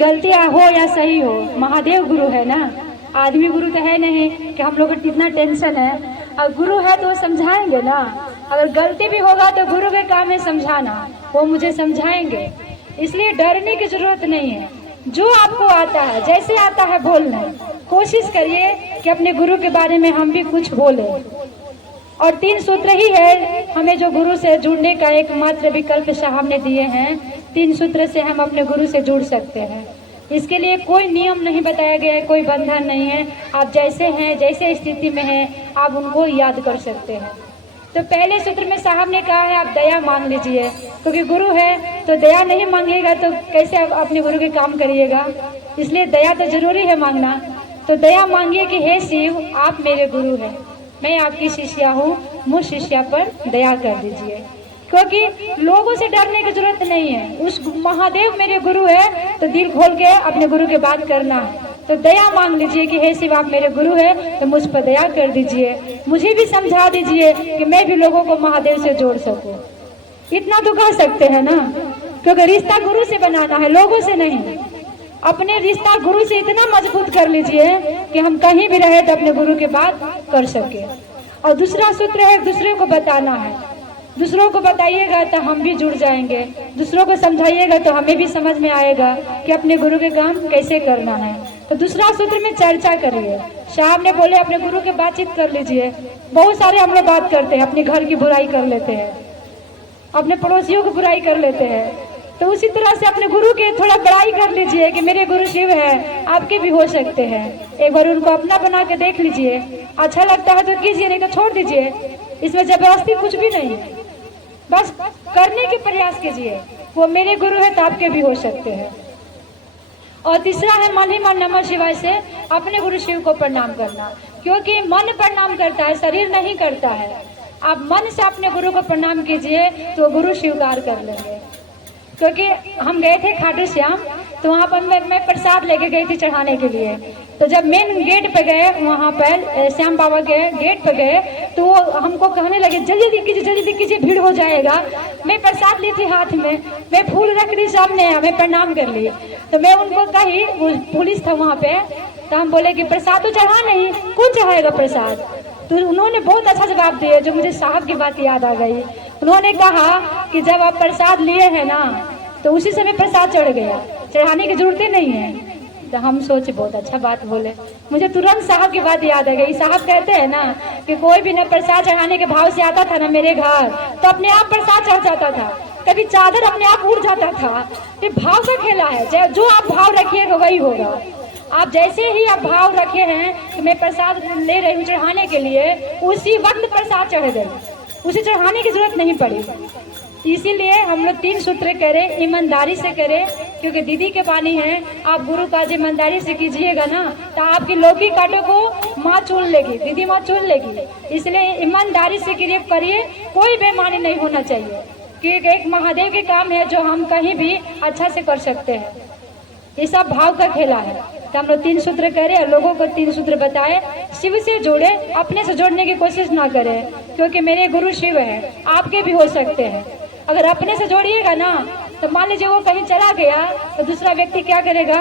गलतियाँ हो या सही हो, महादेव गुरु है ना, आदमी गुरु तो है नहीं कि हम लोग को इतना टेंशन है। और गुरु है तो वो समझाएंगे ना। अगर गलती भी होगा तो गुरु के काम है समझाना, वो मुझे समझाएंगे। इसलिए डरने की जरूरत नहीं है। जो आपको आता है, जैसे आता है बोलना, कोशिश करिए कि अपने गुरु के बारे में हम भी कुछ बोले। और 3 सूत्र ही है हमें जो गुरु से जुड़ने का एकमात्र विकल्प साहब ने दिए हैं। 3 सूत्र से हम अपने गुरु से जुड़ सकते हैं। इसके लिए कोई नियम नहीं बताया गया है, कोई बंधन नहीं है। आप जैसे हैं, जैसे स्थिति में हैं, आप उनको याद कर सकते हैं। तो पहले सूत्र में साहब ने कहा है आप दया मांग लीजिए, क्योंकि गुरु है तो दया नहीं मांगिएगा तो कैसे आप अपने गुरु के काम करिएगा। इसलिए दया तो जरूरी है मांगना। तो दया मांगिए कि हे शिव, आप मेरे गुरु हैं, मैं आपकी शिष्या हूँ, मुझ शिष्या पर दया कर दीजिए। क्योंकि लोगों से डरने की जरूरत नहीं है। उस महादेव मेरे गुरु है तो दिल खोल के अपने गुरु की बात करना है। तो दया मांग लीजिए कि हे शिव, आप मेरे गुरु हैं तो मुझ पर दया कर दीजिए, मुझे भी समझा दीजिए कि मैं भी लोगों को महादेव से जोड़ सकूं। इतना तो कह सकते हैं ना, क्योंकि रिश्ता गुरु से बनाना है, लोगों से नहीं। अपने रिश्ता गुरु से इतना मजबूत कर लीजिए कि हम कहीं भी रहे तो अपने गुरु की बात कर सके। और दूसरा सूत्र है दूसरे को बताना है। दूसरों को बताइएगा तो हम भी जुड़ जाएंगे, दूसरों को समझाइएगा तो हमें भी समझ में आएगा कि अपने गुरु के काम कैसे करना है। तो दूसरा सूत्र में चर्चा करिए। साहब ने बोले अपने गुरु के बातचीत कर लीजिए। बहुत सारे हम लोग बात करते हैं, अपने घर की बुराई कर लेते हैं, अपने पड़ोसियों की बुराई कर लेते हैं। तो उसी तरह से अपने गुरु के थोड़ा बड़ाई कर लीजिए कि मेरे गुरु शिव है, आपके भी हो सकते हैं। एक बार उनको अपना बना के देख लीजिए, अच्छा लगता है तो कीजिए, नहीं तो छोड़ दीजिए। इसमें जबरदस्ती कुछ भी नहीं है, बस करने के प्रयास कीजिए। वो मेरे गुरु है तो आपके भी हो सकते हैं। और तीसरा है मन ही मन नमः शिवाय से अपने गुरु शिव को प्रणाम करना, क्योंकि मन प्रणाम करता है, शरीर नहीं करता है। आप मन से अपने गुरु को प्रणाम कीजिए तो गुरु स्वीकार कर लेंगे। क्योंकि हम गए थे खाटू श्याम, तो वहाँ पर मैं प्रसाद लेके गई थी चढ़ाने के लिए। तो जब मेन गेट पे गए, वहाँ पर श्याम बाबा के गेट पे गए, तो वो हमको कहने लगे जल्दी कीजिए, जल्दी कीजिए, भीड़ हो जाएगा। मैं प्रसाद ली थी हाथ में, मैं फूल रख दी, सामने मैं प्रणाम कर ली। तो मैं उनको कही, वो पुलिस था वहाँ पे, तो हम बोले कि प्रसाद तो चढ़ा नहीं, कौन चढ़ाएगा प्रसाद। तो उन्होंने बहुत अच्छा जवाब दिया, जो मुझे साहब की बात याद आ गई। उन्होंने कहा कि जब आप प्रसाद लिए हैं ना, तो उसी समय प्रसाद चढ़ गया, चढ़ाने की जरूरत नहीं है। तो हम सोचे बहुत अच्छा बात बोले, मुझे तुरंत साहब की बात याद आ गई। साहब कहते हैं ना कि कोई भी ना प्रसाद चढ़ाने के भाव से आता था ना मेरे घर, तो अपने आप प्रसाद चढ़ जाता था, कभी चादर अपने आप उड़ जाता था। ये भाव का खेला है, जो आप भाव रखिएगा वही होगा। आप जैसे ही आप भाव रखे हैं कि मैं प्रसाद ले रही हूँ चढ़ाने के लिए, उसी वक्त प्रसाद चढ़ गए, उसे चढ़ाने की जरूरत नहीं पड़ी। इसीलिए हम लोग 3 सूत्र करें, ईमानदारी से करें, क्योंकि दीदी के पानी है। आप गुरु का ईमानदारी से कीजिएगा ना, तो आपकी लौकी कांटों को माँ चुन लेगी, दीदी माँ चुन लेगी। इसलिए ईमानदारी से करिए, कोई बेईमानी नहीं होना चाहिए, क्योंकि एक महादेव के काम है जो हम कहीं भी अच्छा से कर सकते हैं। ये सब भाव का खेला है। तो हम लोग 3 सूत्र करें और लोगों को 3 सूत्र बताए, शिव से जोड़े, अपने से जोड़ने की कोशिश ना करें, क्योंकि मेरे गुरु शिव है, आपके भी हो सकते हैं। अगर अपने से जोड़िएगा ना, तो मान लीजिए वो कहीं चला गया तो दूसरा व्यक्ति क्या करेगा,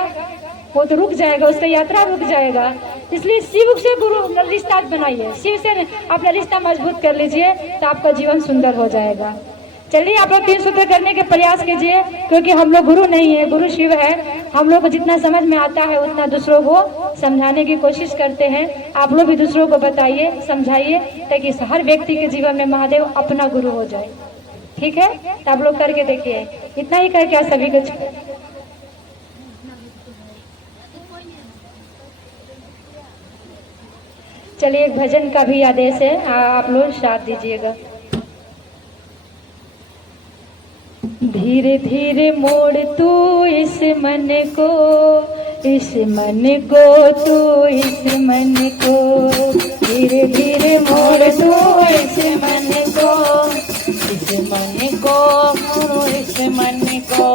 वो तो रुक जाएगा, उसका यात्रा रुक जाएगा। इसलिए शिव से गुरु रिश्ता बनाइए, शिव से अपना रिश्ता मजबूत कर लीजिए, तो आपका जीवन सुंदर हो जाएगा। चलिए आप लोग 3 सूत्र करने के प्रयास कीजिए, क्योंकि हम लोग गुरु नहीं है, गुरु शिव है। हम लोग को जितना समझ में आता है उतना दूसरों को समझाने की कोशिश करते हैं। आप लोग भी दूसरों को बताइए, समझाइए, ताकि हर व्यक्ति के जीवन में महादेव अपना गुरु हो जाए। ठीक है, तो आप लोग करके देखिए। इतना ही करके आप सभी को चलिए एक भजन का भी आदेश है, आप लोग साथ दीजिएगा। धीरे धीरे मोड़ तू इस मन को, इस मन को तू, इस मन को धीरे धीरे मोड़ तू, इस मन को, इस मन को, इस मन को।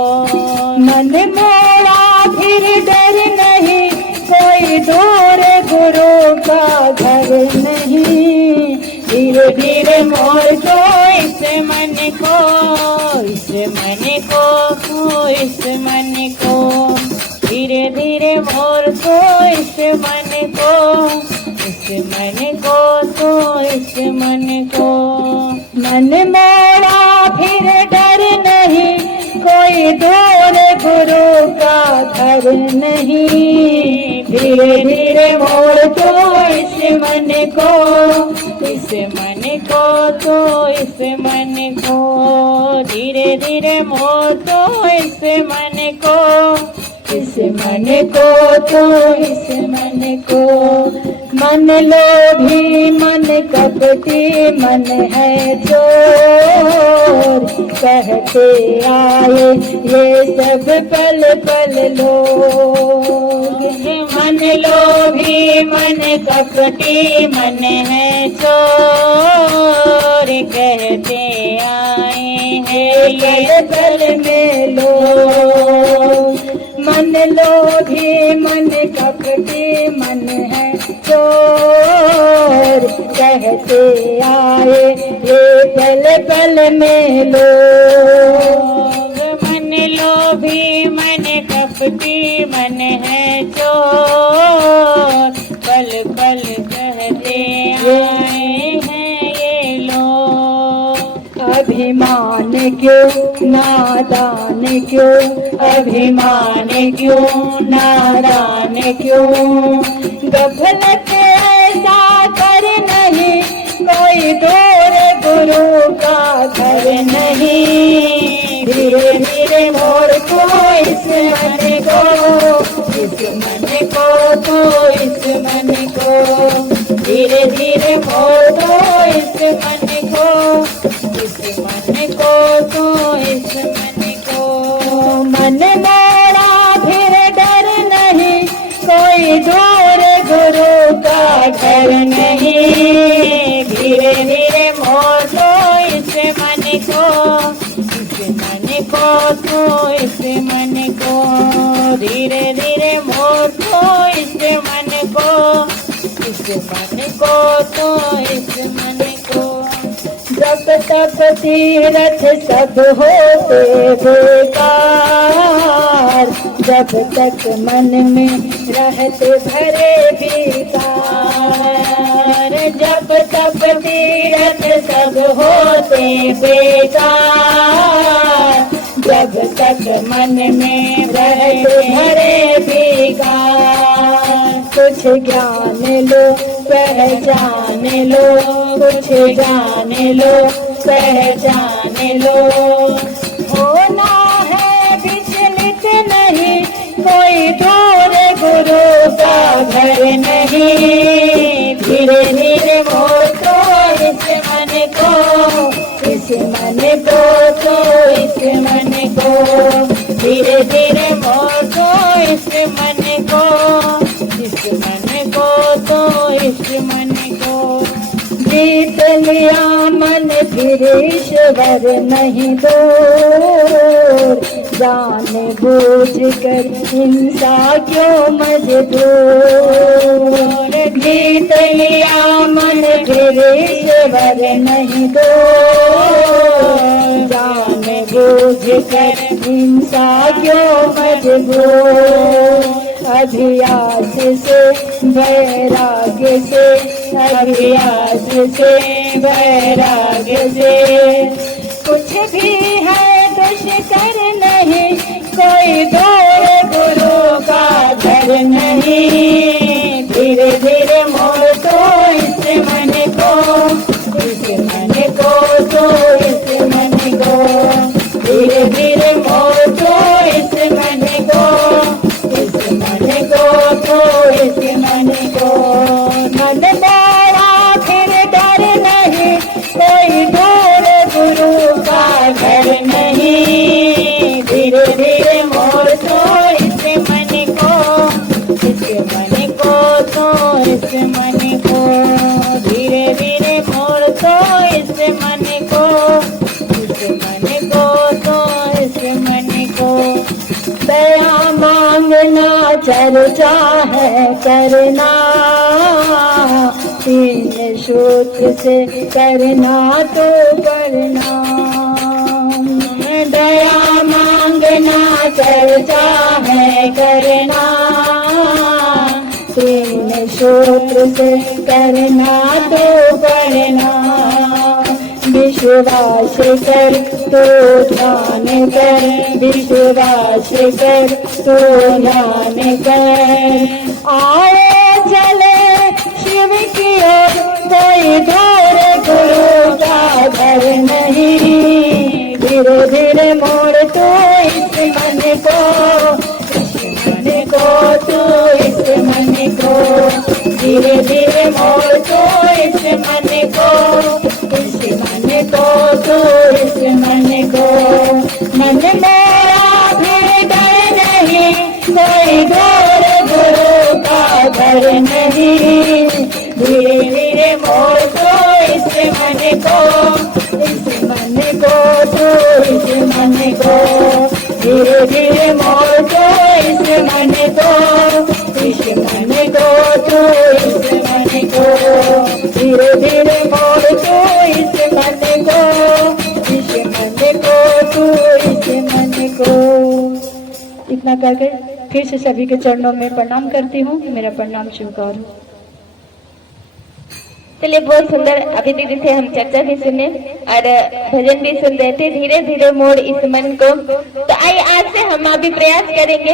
मन मोड़ा फिर डर नहीं, कोई दूर गुरु का घर नहीं। धीरे धीरे मोड़ दो इस मन को, इस मन को, इस मन को। धीरे धीरे मोर को इस मन को, इस मन को तो इस मन को। मन मोड़ा फिर डर नहीं, कोई दूर गुरु का घर नहीं। धीरे धीरे मोर को इस मन को, इस मन को तो इस मन को। धीरे धीरे मोर तो इस मन को, इस मन को तो इस मन को। मन लोभी मन कपटी मन है चोर, कहते आए ये सब पल पल लोग। मन लोभी मन कपटी मन है चोर, कहते आए हैं ये पल में लोग। मन लोभी मन कपटी मन है चोर, कहते आए ये पल पल में लोग। मन लोभी मन कपटी मन है चोर, पल पल कहते आए हैं ये लोग। अभिमान क्यों नादान क्यों, अभिमान क्यों नादान क्यों। गफलत ऐसा कर नहीं, कोई दूर गुरु का घर नहीं। धीरे धीरे मोर को इस मन को, इस मन को तो इस मन को। धीरे धीरे मोर को इस मन को, इस मन को तो इस मन को। मन मोड़ा फिर डर नहीं, कोई दूर गुरु का घर नहीं। धीरे धीरे मोर को इस मन को, इस मन को तो इस मन को। धीरे धीरे मोर को इस मन को, इस मन को तो इस मन को। जब तक तीरथ सब होते बेकार, जब तक मन में रहते भरे विकार। जब तक तीरथ सब होते बेकार, जब तक मन में रहते भरे विकार। कुछ ज्ञान लो पहचान लो, कुछ जान लो पहचान लो। होना है विचलित नहीं, कोई दूर गुरु का घर नहीं। धीरे धीरे मोर को इस मन को, इस मन को तो इस मन को। धीरे धीरे मोर को इस मन को, इस मन को तो इस मन को। जीत लिया मन फिर ईश्वर नहीं दूर, जान बूझ कर हिंसा क्यों मजबूर। जीत लिया मन फिर ईश्वर नहीं दो, जान बूझ कर हिंसा क्यों मजबूर। अभियास से वैराग्य से, अभ्यास से वैराग्य से। कुछ भी है दुष्कर नहीं, कोई दूर गुरु का घर नहीं। धीरे धीरे मोर तो इस मन को, इस मन को तो इस मन को। धीरे धीरे मोर तो इस मन को, इस मन को तो इस मन को। मन मोड़ा फिर डर नहीं, कोई दूर गुरु का घर नहीं। धीरे धीरे मोर तो इस मन को, इस मन को तो इस मन को। धीरे धीरे मोर तो इस मन को, इस मन को तो इस मन को। दया मांगना चर्चा है करना, तीन सूत्र से करना तो करना। दया मांगना चर्चा है करना, 3 सूत्र से करना तो पढ़ना। विश्वास कर तो ध्यान कर, विश्वास कर तो ध्यान कर। आए चले शिव की ओर, कोई घर गुरु का घर नहीं। धीरे धीरे मोड़ तो इस मन को, इस मन को तू इस मन को। धीरे धीरे मोड़ तो इस मन को, इस मन को तू इस मन को। मन मेरा भी डर नहीं, कोई घर गुरु का घर नहीं। धीरे धीरे मोड़ तो इस मन को, इस मन को तो इस मन को। धीरे धीरे मोड़ तो इस मन को, इस मन को तो इस मन को। धीरे धीरे मोड़ तो इस मन को, इस मन को तो इस मन को। इतना करके फिर से सभी के चरणों में प्रणाम करती हूँ। मेरा प्रणाम स्वीकार हो। चलिए, बहुत सुंदर अभी दीदी से हम चर्चा भी सुने और भजन भी सुन रहे थे। धीरे धीरे मोड़ इस मन को। तो आइए आज से हम अभी प्रयास करेंगे,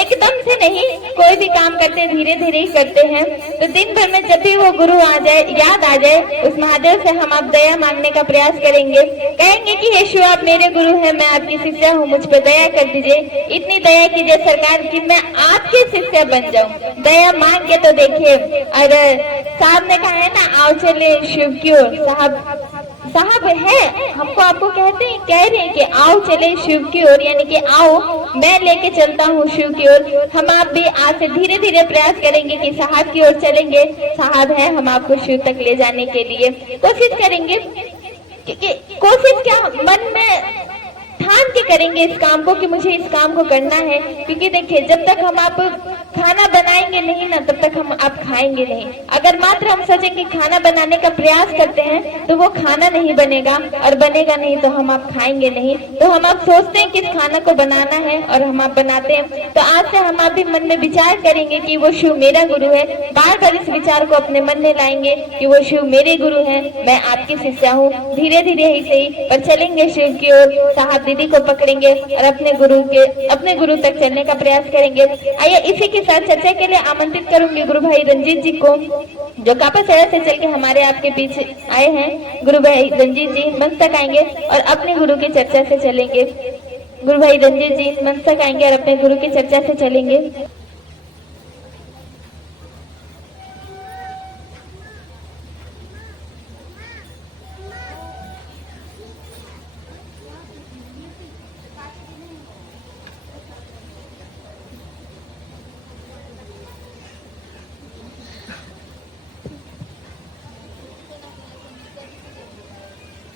एकदम से नहीं, कोई भी काम करते धीरे धीरे ही करते हैं। तो दिन भर में जब भी वो गुरु आ जाए, याद आ जाए, उस महादेव से हम आप दया मांगने का प्रयास करेंगे। कहेंगे कि यीशु आप मेरे गुरु हैं, मैं आपकी शिष्या हूँ, मुझ पर दया कर दीजिए। इतनी दया कीजिए सरकार कि मैं आपकी शिष्या बन जाऊँ। दया मांग के तो देखिए। और साहब ने कहा है ना, आओ चले शिव की ओर। साहब है, हमको आपको कहते हैं, कह रहे हैं कि आओ चले शिव की ओर, यानी कि आओ मैं लेके चलता हूँ शिव की ओर। हम आप भी आज से धीरे धीरे प्रयास करेंगे कि साहब की ओर चलेंगे। साहब है, हम आपको शिव तक ले जाने के लिए कोशिश करेंगे। क्योंकि कोशिश क्या, मन में ठान के करेंगे इस काम को कि मुझे इस काम को करना है। क्योंकि देखिए, जब तक हम आप खाना बनाएंगे नहीं ना, तब तक हम आप खाएंगे नहीं। अगर मात्र हम सोचें कि खाना बनाने का प्रयास करते हैं तो वो खाना नहीं बनेगा, और बनेगा नहीं तो हम आप खाएंगे नहीं। तो हम आप सोचते हैं कि इस खाना को बनाना है और हम आप बनाते हैं। तो आज से हम आप भी मन में विचार करेंगे कि वो शिव मेरा गुरु है। बार बार इस विचार को अपने मन में लाएंगे कि वो शिव मेरे गुरु है, मैं आपकी शिष्या हूँ। धीरे धीरे ही सही पर चलेंगे शिव की ओर। साहब दीदी को पकड़ेंगे और अपने गुरु तक चलने का प्रयास करेंगे। आइए इसी के साथ चर्चा के लिए आमंत्रित करूंगी गुरु भाई रंजीत जी को, जो कापासरा से चल के हमारे आपके पीछे आए हैं। गुरु भाई रंजीत जी मंच तक आएंगे और अपने गुरु की चर्चा से चलेंगे। गुरु भाई रंजीत जी मंच तक आएंगे और अपने गुरु की चर्चा से चलेंगे।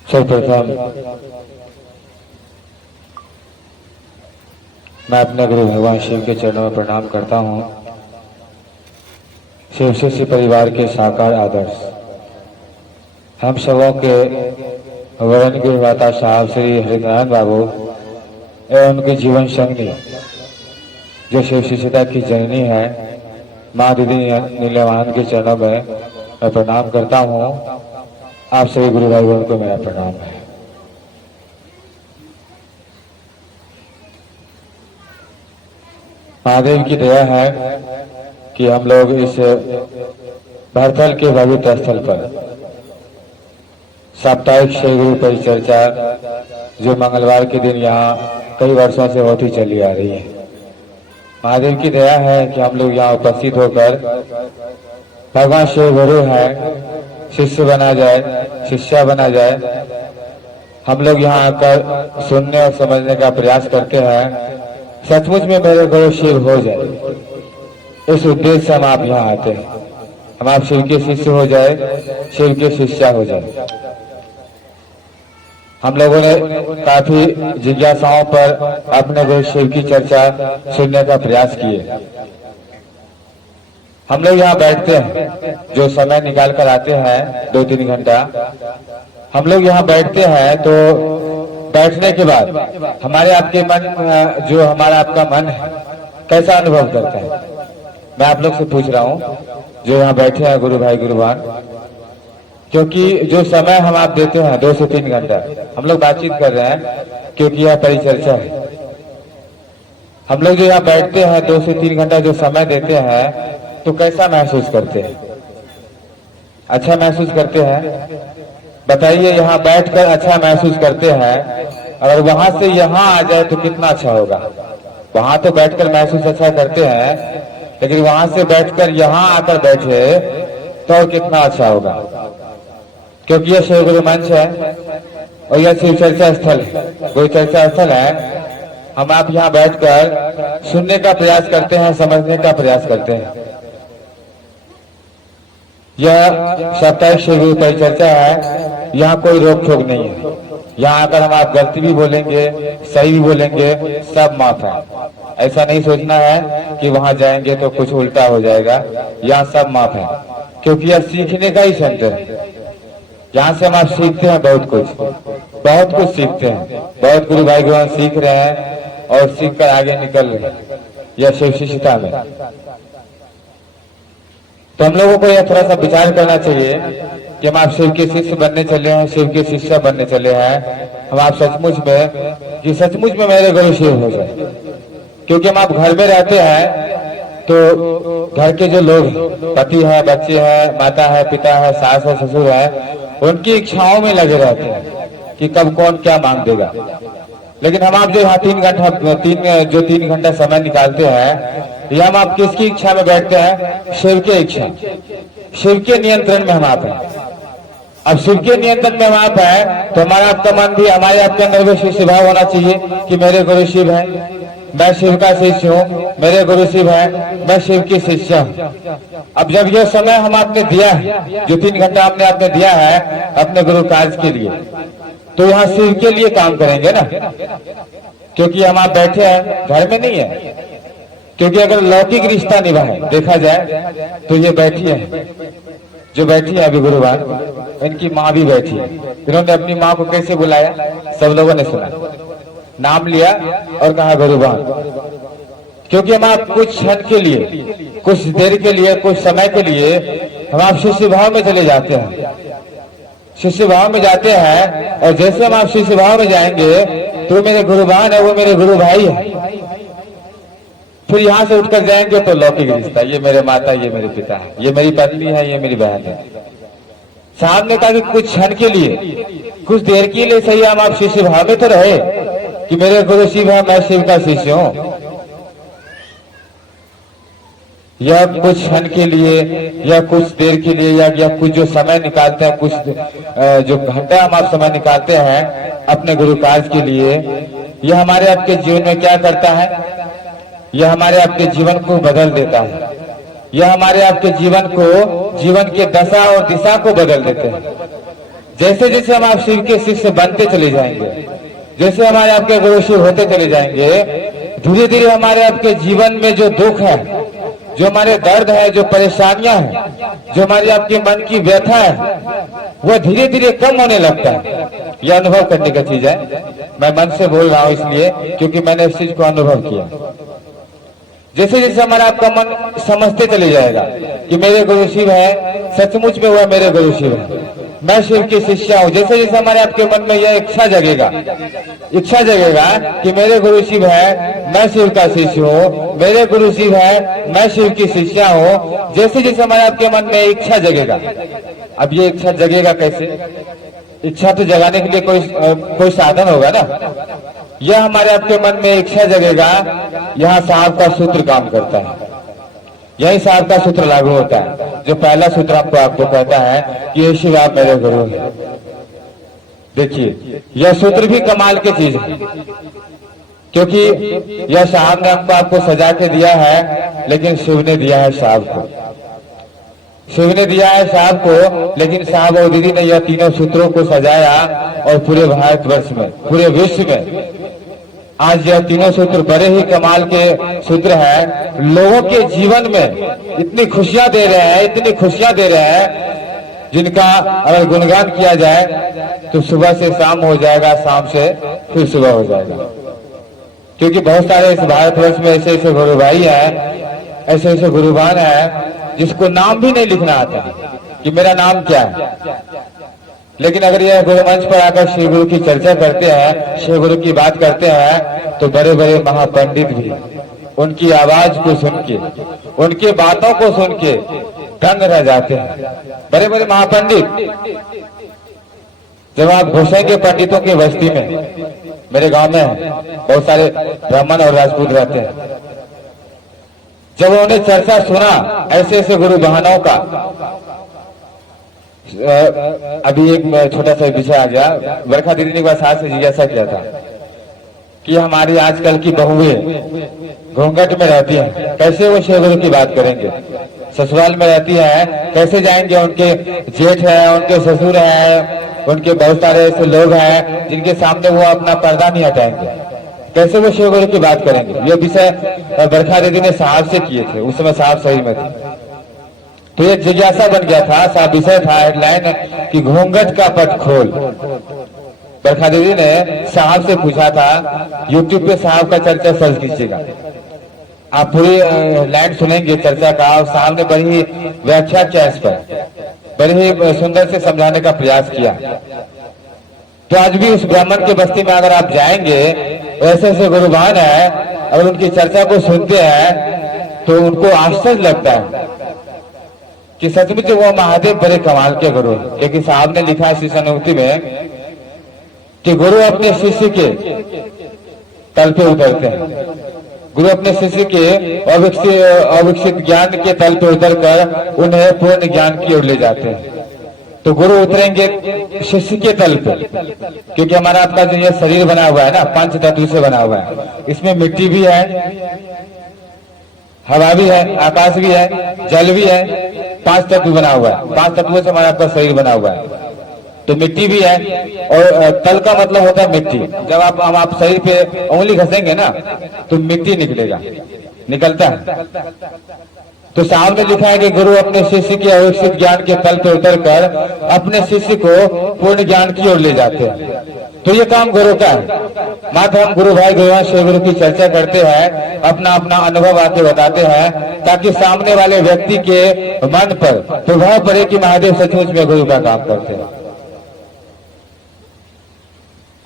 सर्वप्रथम मैं अपने गुरु भगवान शिव के चरणों में प्रणाम करता हूँ। शिव शिष्य परिवार के साकार आदर्श हम सबों के वरण के माता साहब श्री हरिनारायण बाबू एवं उनके जीवन संगी जो शिव शिष्यता की जननी है माँ दीदी नीलमानंद के चरणों में मैं प्रणाम करता हूँ। आप सभी गुरु भाई बहनों को मेरा प्रणाम है। महादेव की दया है कि हम लोग इस भरतल के पवित्र स्थल पर साप्ताहिक श्री गुरु परिचर्चा जो मंगलवार के दिन यहाँ कई वर्षों से होती चली आ रही है। महादेव की दया है कि हम लोग यहाँ उपस्थित होकर भगवान शिव गुरु है शिष्य बना जाए, शिष्या बना जाए। हम लोग यहाँ आकर सुनने और समझने का प्रयास करते हैं, सचमुच में मेरे गुरु शिव हो जाए। इस उद्देश्य से हम आप यहाँ आते हैं, हम आप शिव के शिष्य हो जाए, शिव के शिष्या हो जाए। हम लोगों ने काफी जिज्ञासाओं पर अपने गुरु शिव की चर्चा सुनने का प्रयास किए। हम लोग यहाँ बैठते हैं, जो समय निकाल कर आते हैं 2-3 घंटा, हम लोग यहाँ बैठते हैं। तो बैठने के बाद हमारे आपके मन, जो हमारा आपका मन है कैसा अनुभव करते हैं? मैं आप लोग से पूछ रहा हूँ जो यहाँ बैठे हैं गुरु भाई गुरुवान, क्योंकि जो समय हम आप देते हैं 2 से 3 घंटा हम लोग बातचीत कर रहे हैं, क्योंकि यह परिचर्चा है। हम लोग जो यहाँ बैठते हैं 2 से 3 घंटा जो समय देते हैं, तो कैसा महसूस करते हैं? अच्छा महसूस करते हैं? बताइए, यहाँ बैठकर अच्छा महसूस करते हैं, अगर वहां से यहाँ आ जाए तो कितना अच्छा होगा। वहां तो बैठकर महसूस अच्छा करते हैं, लेकिन वहां से बैठकर यहाँ आकर बैठे तो और कितना अच्छा होगा। क्योंकि यह शिव गुरु मंच है और यह शिव चर्चा स्थल है, गुरु चर्चा स्थल है। हम आप यहाँ बैठकर सुनने का प्रयास करते हैं, समझने का प्रयास करते हैं। यह साप्ताहिक शिव गुरु परिचर्चा है, यहाँ कोई रोक टोक नहीं है। यहाँ आकर हम आप गलती भी बोलेंगे, सही भी बोलेंगे, सब माफ है। ऐसा नहीं सोचना है कि वहां जाएंगे तो कुछ उल्टा हो जाएगा। यहाँ सब माफ है, क्योंकि यह सीखने का ही सेंटर है। यहाँ से हम आप सीखते हैं बहुत कुछ सीखते हैं। बहुत गुरु भाई गुरु सीख रहे हैं और सीख कर आगे निकल रहे हैं यह शिव शिष्यता में। तो हम लोगों को यह थोड़ा सा विचार करना चाहिए कि हम आप शिव के शिष्य बनने चले हैं, शिव के शिष्य बनने चले हैं। हम आप सचमुच में मेरे गुरु शिव हो जाए। क्योंकि हम आप घर में रहते हैं तो घर के जो लोग, पति है, बच्चे हैं, माता है, पिता है, सास है, ससुर है, उनकी इच्छाओं में लगे रहते हैं कि कब कौन क्या मांग देगा। लेकिन हम आप जो यहाँ 3 घंटा समय निकालते हैं, ये हम आप किसकी इच्छा में बैठते हैं? शिव के इच्छा, शिव के नियंत्रण में हम आप हैं। अब शिव के नियंत्रण में हम आप हैं तो हमारा आपका मन भी, हमारे आपके अंदर भी शिष्य भाव होना चाहिए कि मेरे गुरु शिव है, मैं शिव का शिष्य हूँ, मेरे गुरु शिव है, मैं शिव की शिष्य हूँ। अब जब यह समय हम आपने दिया है, जो 3 घंटा हमने आपने दिया है अपने गुरु कार्य के लिए, तो यहाँ शिव के लिए काम करेंगे ना। क्योंकि हम आप बैठे हैं, घर में नहीं है। क्योंकि अगर लौकिक रिश्ता निभाए देखा जाए तो ये बैठी है, जो बैठी है अभी गुरुवार, इनकी माँ भी बैठी है। इन्होंने अपनी माँ को कैसे बुलाया? सब लोगों ने सुना, नाम लिया और कहा गुरुवार। क्योंकि हम आप कुछ क्षण के लिए, कुछ देर के लिए, कुछ समय के लिए हम आप शिष्य भाव में चले जाते हैं। शिष्य भाव में जाते हैं और जैसे हम आप शिष्य भाव में जाएंगे तो मेरे गुरुवान है, वो मेरे गुरु भाई है। फिर यहाँ से उठकर जाएंगे तो लौकिक रिश्ता, ये मेरे माता, ये मेरे पिता है, ये मेरी पत्नी है, ये मेरी बहन है। साहब ने कहा कि कुछ क्षण के लिए, कुछ देर के लिए सही हम आप शिष्य भाव में तो रहे कि मेरे गुरु शिव है, मैं शिव का शिष्य हूँ। या कुछ क्षण के लिए या कुछ देर के लिए या कुछ जो समय निकालते हैं, कुछ जो घंटा हम आप समय निकालते हैं अपने गुरु कार्य के लिए, यह हमारे आपके जीवन में क्या करता है? यह हमारे आपके जीवन को बदल देता है। यह हमारे आपके जीवन को, जीवन के दशा और दिशा को बदल देते हैं। जैसे जैसे हम आप शिव के शिष्य बनते चले जाएंगे, जैसे हमारे आपके गुरु शिव होते चले जाएंगे, धीरे धीरे हमारे आपके जीवन में जो दुख है, जो हमारे दर्द है, जो परेशानियां हैं, जो हमारी आपके मन की व्यथा है, वह धीरे धीरे कम होने लगता है। यह अनुभव करने का चीज है। मैं मन से बोल रहा हूँ इसलिए क्योंकि मैंने इस चीज को अनुभव किया। जैसे जैसे हमारा आपका मन समझते चले जाएगा कि मेरे गुरु शिव है, सचमुच में वह मेरे गुरु शिव है, मैं शिव की शिष्या हूँ। जैसे जैसे हमारे आपके मन में यह इच्छा जगेगा कि मेरे गुरु शिव है, मैं शिव का शिष्य हूँ, मेरे गुरु शिव है, मैं शिव की शिष्या हूँ। जैसे जैसे हमारे आपके मन में इच्छा जगेगा, अब ये इच्छा जगेगा कैसे? इच्छा तो जगाने के लिए कोई साधन होगा ना। यह हमारे आपके मन में इच्छा जगेगा, यहाँ साहब का सूत्र काम करता है। यही साहब का सूत्र लागू होता है। जो पहला सूत्र आपको कहता है कि ये शिव आप मेरे गुरु हैं। देखिए, यह सूत्र भी कमाल की चीज है, क्योंकि यह साहब ने आपको सजा के दिया है, लेकिन शिव ने दिया है साहब को। शिव ने दिया है साहब को, लेकिन साहब और दीदी ने यह तीनों सूत्रों को सजाया और पूरे भारतवर्ष में, पूरे विश्व में आज यह तीनों सूत्र बड़े ही कमाल के सूत्र हैं। लोगों के जीवन में इतनी खुशियां दे रहे हैं, इतनी खुशियां दे रहे हैं, जिनका अगर गुणगान किया जाए तो सुबह से शाम हो जाएगा, शाम से फिर सुबह हो जाएगा। क्योंकि बहुत सारे इस भारतवर्ष में ऐसे ऐसे गुरु भाई हैं, ऐसे ऐसे गुरुवान हैं जिसको नाम भी नहीं लिखना आता कि मेरा नाम क्या है। लेकिन अगर यह गुरु मंच पर आकर श्री गुरु की चर्चा करते हैं, श्री गुरु की बात करते हैं, तो बड़े बड़े महापंडित भी उनकी आवाज को सुन के, उनके बातों को सुन के दंग रह जाते हैं। बड़े बड़े महापंडित, जब आप घुसेंगे पंडितों की बस्ती में, मेरे गांव में बहुत सारे ब्राह्मण और राजपूत रहते हैं, जब उन्होंने चर्चा सुना ऐसे ऐसे गुरु बहानों का, अभी एक छोटा सा विषय आ गया। बरखा दीदी ने एक बार सास से जिज्ञासा किया था कि हमारी आजकल की बहुएं घूंघट में रहती हैं, कैसे वो शिव गुरु की बात करेंगे। ससुराल में रहती हैं, कैसे जाएंगे, उनके जेठ है, उनके ससुर है, उनके बहुत सारे ऐसे लोग हैं जिनके सामने वो अपना पर्दा नहीं हटाएंगे, कैसे वो शिव गुरु की बात करेंगे। ये विषय बरखा दीदी ने साहब से किए थे, उस समय साहब सही में थे। तो ये जिज्ञासा बन गया था, साहब विषय था हेडलाइन कि घूंघट का पट खोल। बरखा दीदी ने साहब से पूछा था, यूट्यूब पे साहब का चर्चा सर्च कीजिएगा, आप पूरी लाइन सुनेंगे चर्चा का। और साहब ने बड़ी व्याख्या किया इस पर, बड़ी ही सुंदर से समझाने का प्रयास किया। तो आज भी उस ब्राह्मण के बस्ती में अगर आप जाएंगे, ऐसे ऐसे गुरुवान है, अगर उनकी चर्चा को सुनते हैं तो उनको आश्चर्य लगता है कि सचमुच वो महादेव बड़े कमाल के गुरु हैं। लेकिन साहब ने लिखा है शिष्य अनुमति में कि गुरु अपने शिष्य के तल पे उतरते हैं, गुरु अपने शिष्य के अविकसित ज्ञान के तल पे उतर कर उन्हें पूर्ण ज्ञान की ओर ले जाते हैं। तो गुरु उतरेंगे शिष्य के तल पे, क्योंकि हमारा आपका जो ये शरीर बना हुआ है ना, 5 तत्व से बना हुआ है। इसमें मिट्टी भी है, हवा भी है, आकाश भी है, जल भी है, 5 तत्व बना हुआ है। 5 तत्वों से हमारा आपका शरीर बना हुआ है। तो मिट्टी भी है, और तल का मतलब होता है मिट्टी। जब आप शरीर पे उंगली घसेंगे ना तो मिट्टी निकलेगा, निकलता है। तो साहब ने लिखा है कि गुरु अपने शिष्य के अविकसित ज्ञान के तल पे उतरकर अपने शिष्य को पूर्ण ज्ञान की ओर ले जाते हैं। तो ये काम गुरु का है। मात्र हम गुरु भाई गुरुवान श्री गुरु की चर्चा करते हैं, अपना अपना अनुभव आके बताते हैं, ताकि सामने वाले व्यक्ति के मन पर प्रभाव पड़े कि महादेव सचमुच में गुरु का काम करते हैं।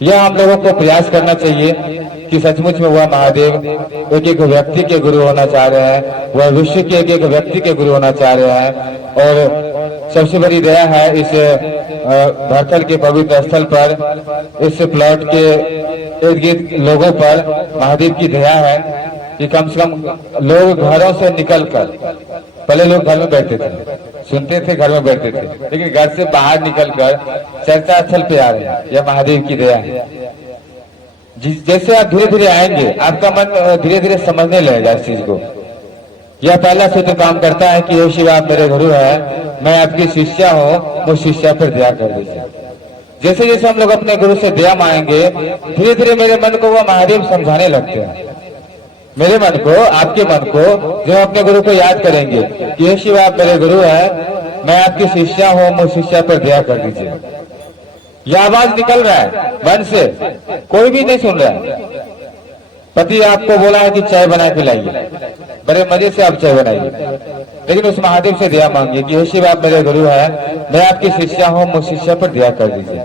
यह हम लोगों को प्रयास करना चाहिए कि सचमुच में वह महादेव एक एक व्यक्ति के गुरु होना चाह रहे हैं, वह विश्व के एक एक व्यक्ति के गुरु होना चाह रहे हैं। और सबसे बड़ी दया है इस भरथल के पवित्र स्थल पर, इस प्लॉट के इर्द गिर्द लोगों पर महादेव की दया है कि कम से कम लोग घरों से निकलकर, पहले लोग घर में बैठते थे, सुनते थे, घर में बैठते थे, लेकिन घर से बाहर निकलकर चर्चा स्थल पे आ रहे हैं। यह महादेव की दया है। जैसे आप धीरे धीरे आएंगे, आपका मन धीरे धीरे समझने लगेगा इस चीज को। यह पहला सूत्र काम करता है कि हे शिव, आप मेरे गुरु है, मैं आपकी शिष्या हूँ, वो शिष्या पर दया कर दीजिए। जैसे जैसे हम लोग अपने गुरु से दया मांगेंगे, धीरे धीरे मेरे मन को वो महादेव समझाने लगते हैं। मेरे मन को, आपके मन को, जो अपने गुरु को याद करेंगे कि हे शिव, आप मेरे गुरु है, मैं आपकी शिष्या हूँ, मुझ शिष्या पर दया कर दीजिए। यह आवाज निकल रहा है मन से, कोई भी नहीं सुन रहा है। पति आपको बोला है कि चाय बना के लाइए, बड़े मजे से आप चाय बनाइए, लेकिन उस महादेव से दया मांगिए कि हे शिव, आप मेरे गुरु है, मैं आपकी शिष्या हूँ, मुझ शिष्या पर दया कर दीजिए।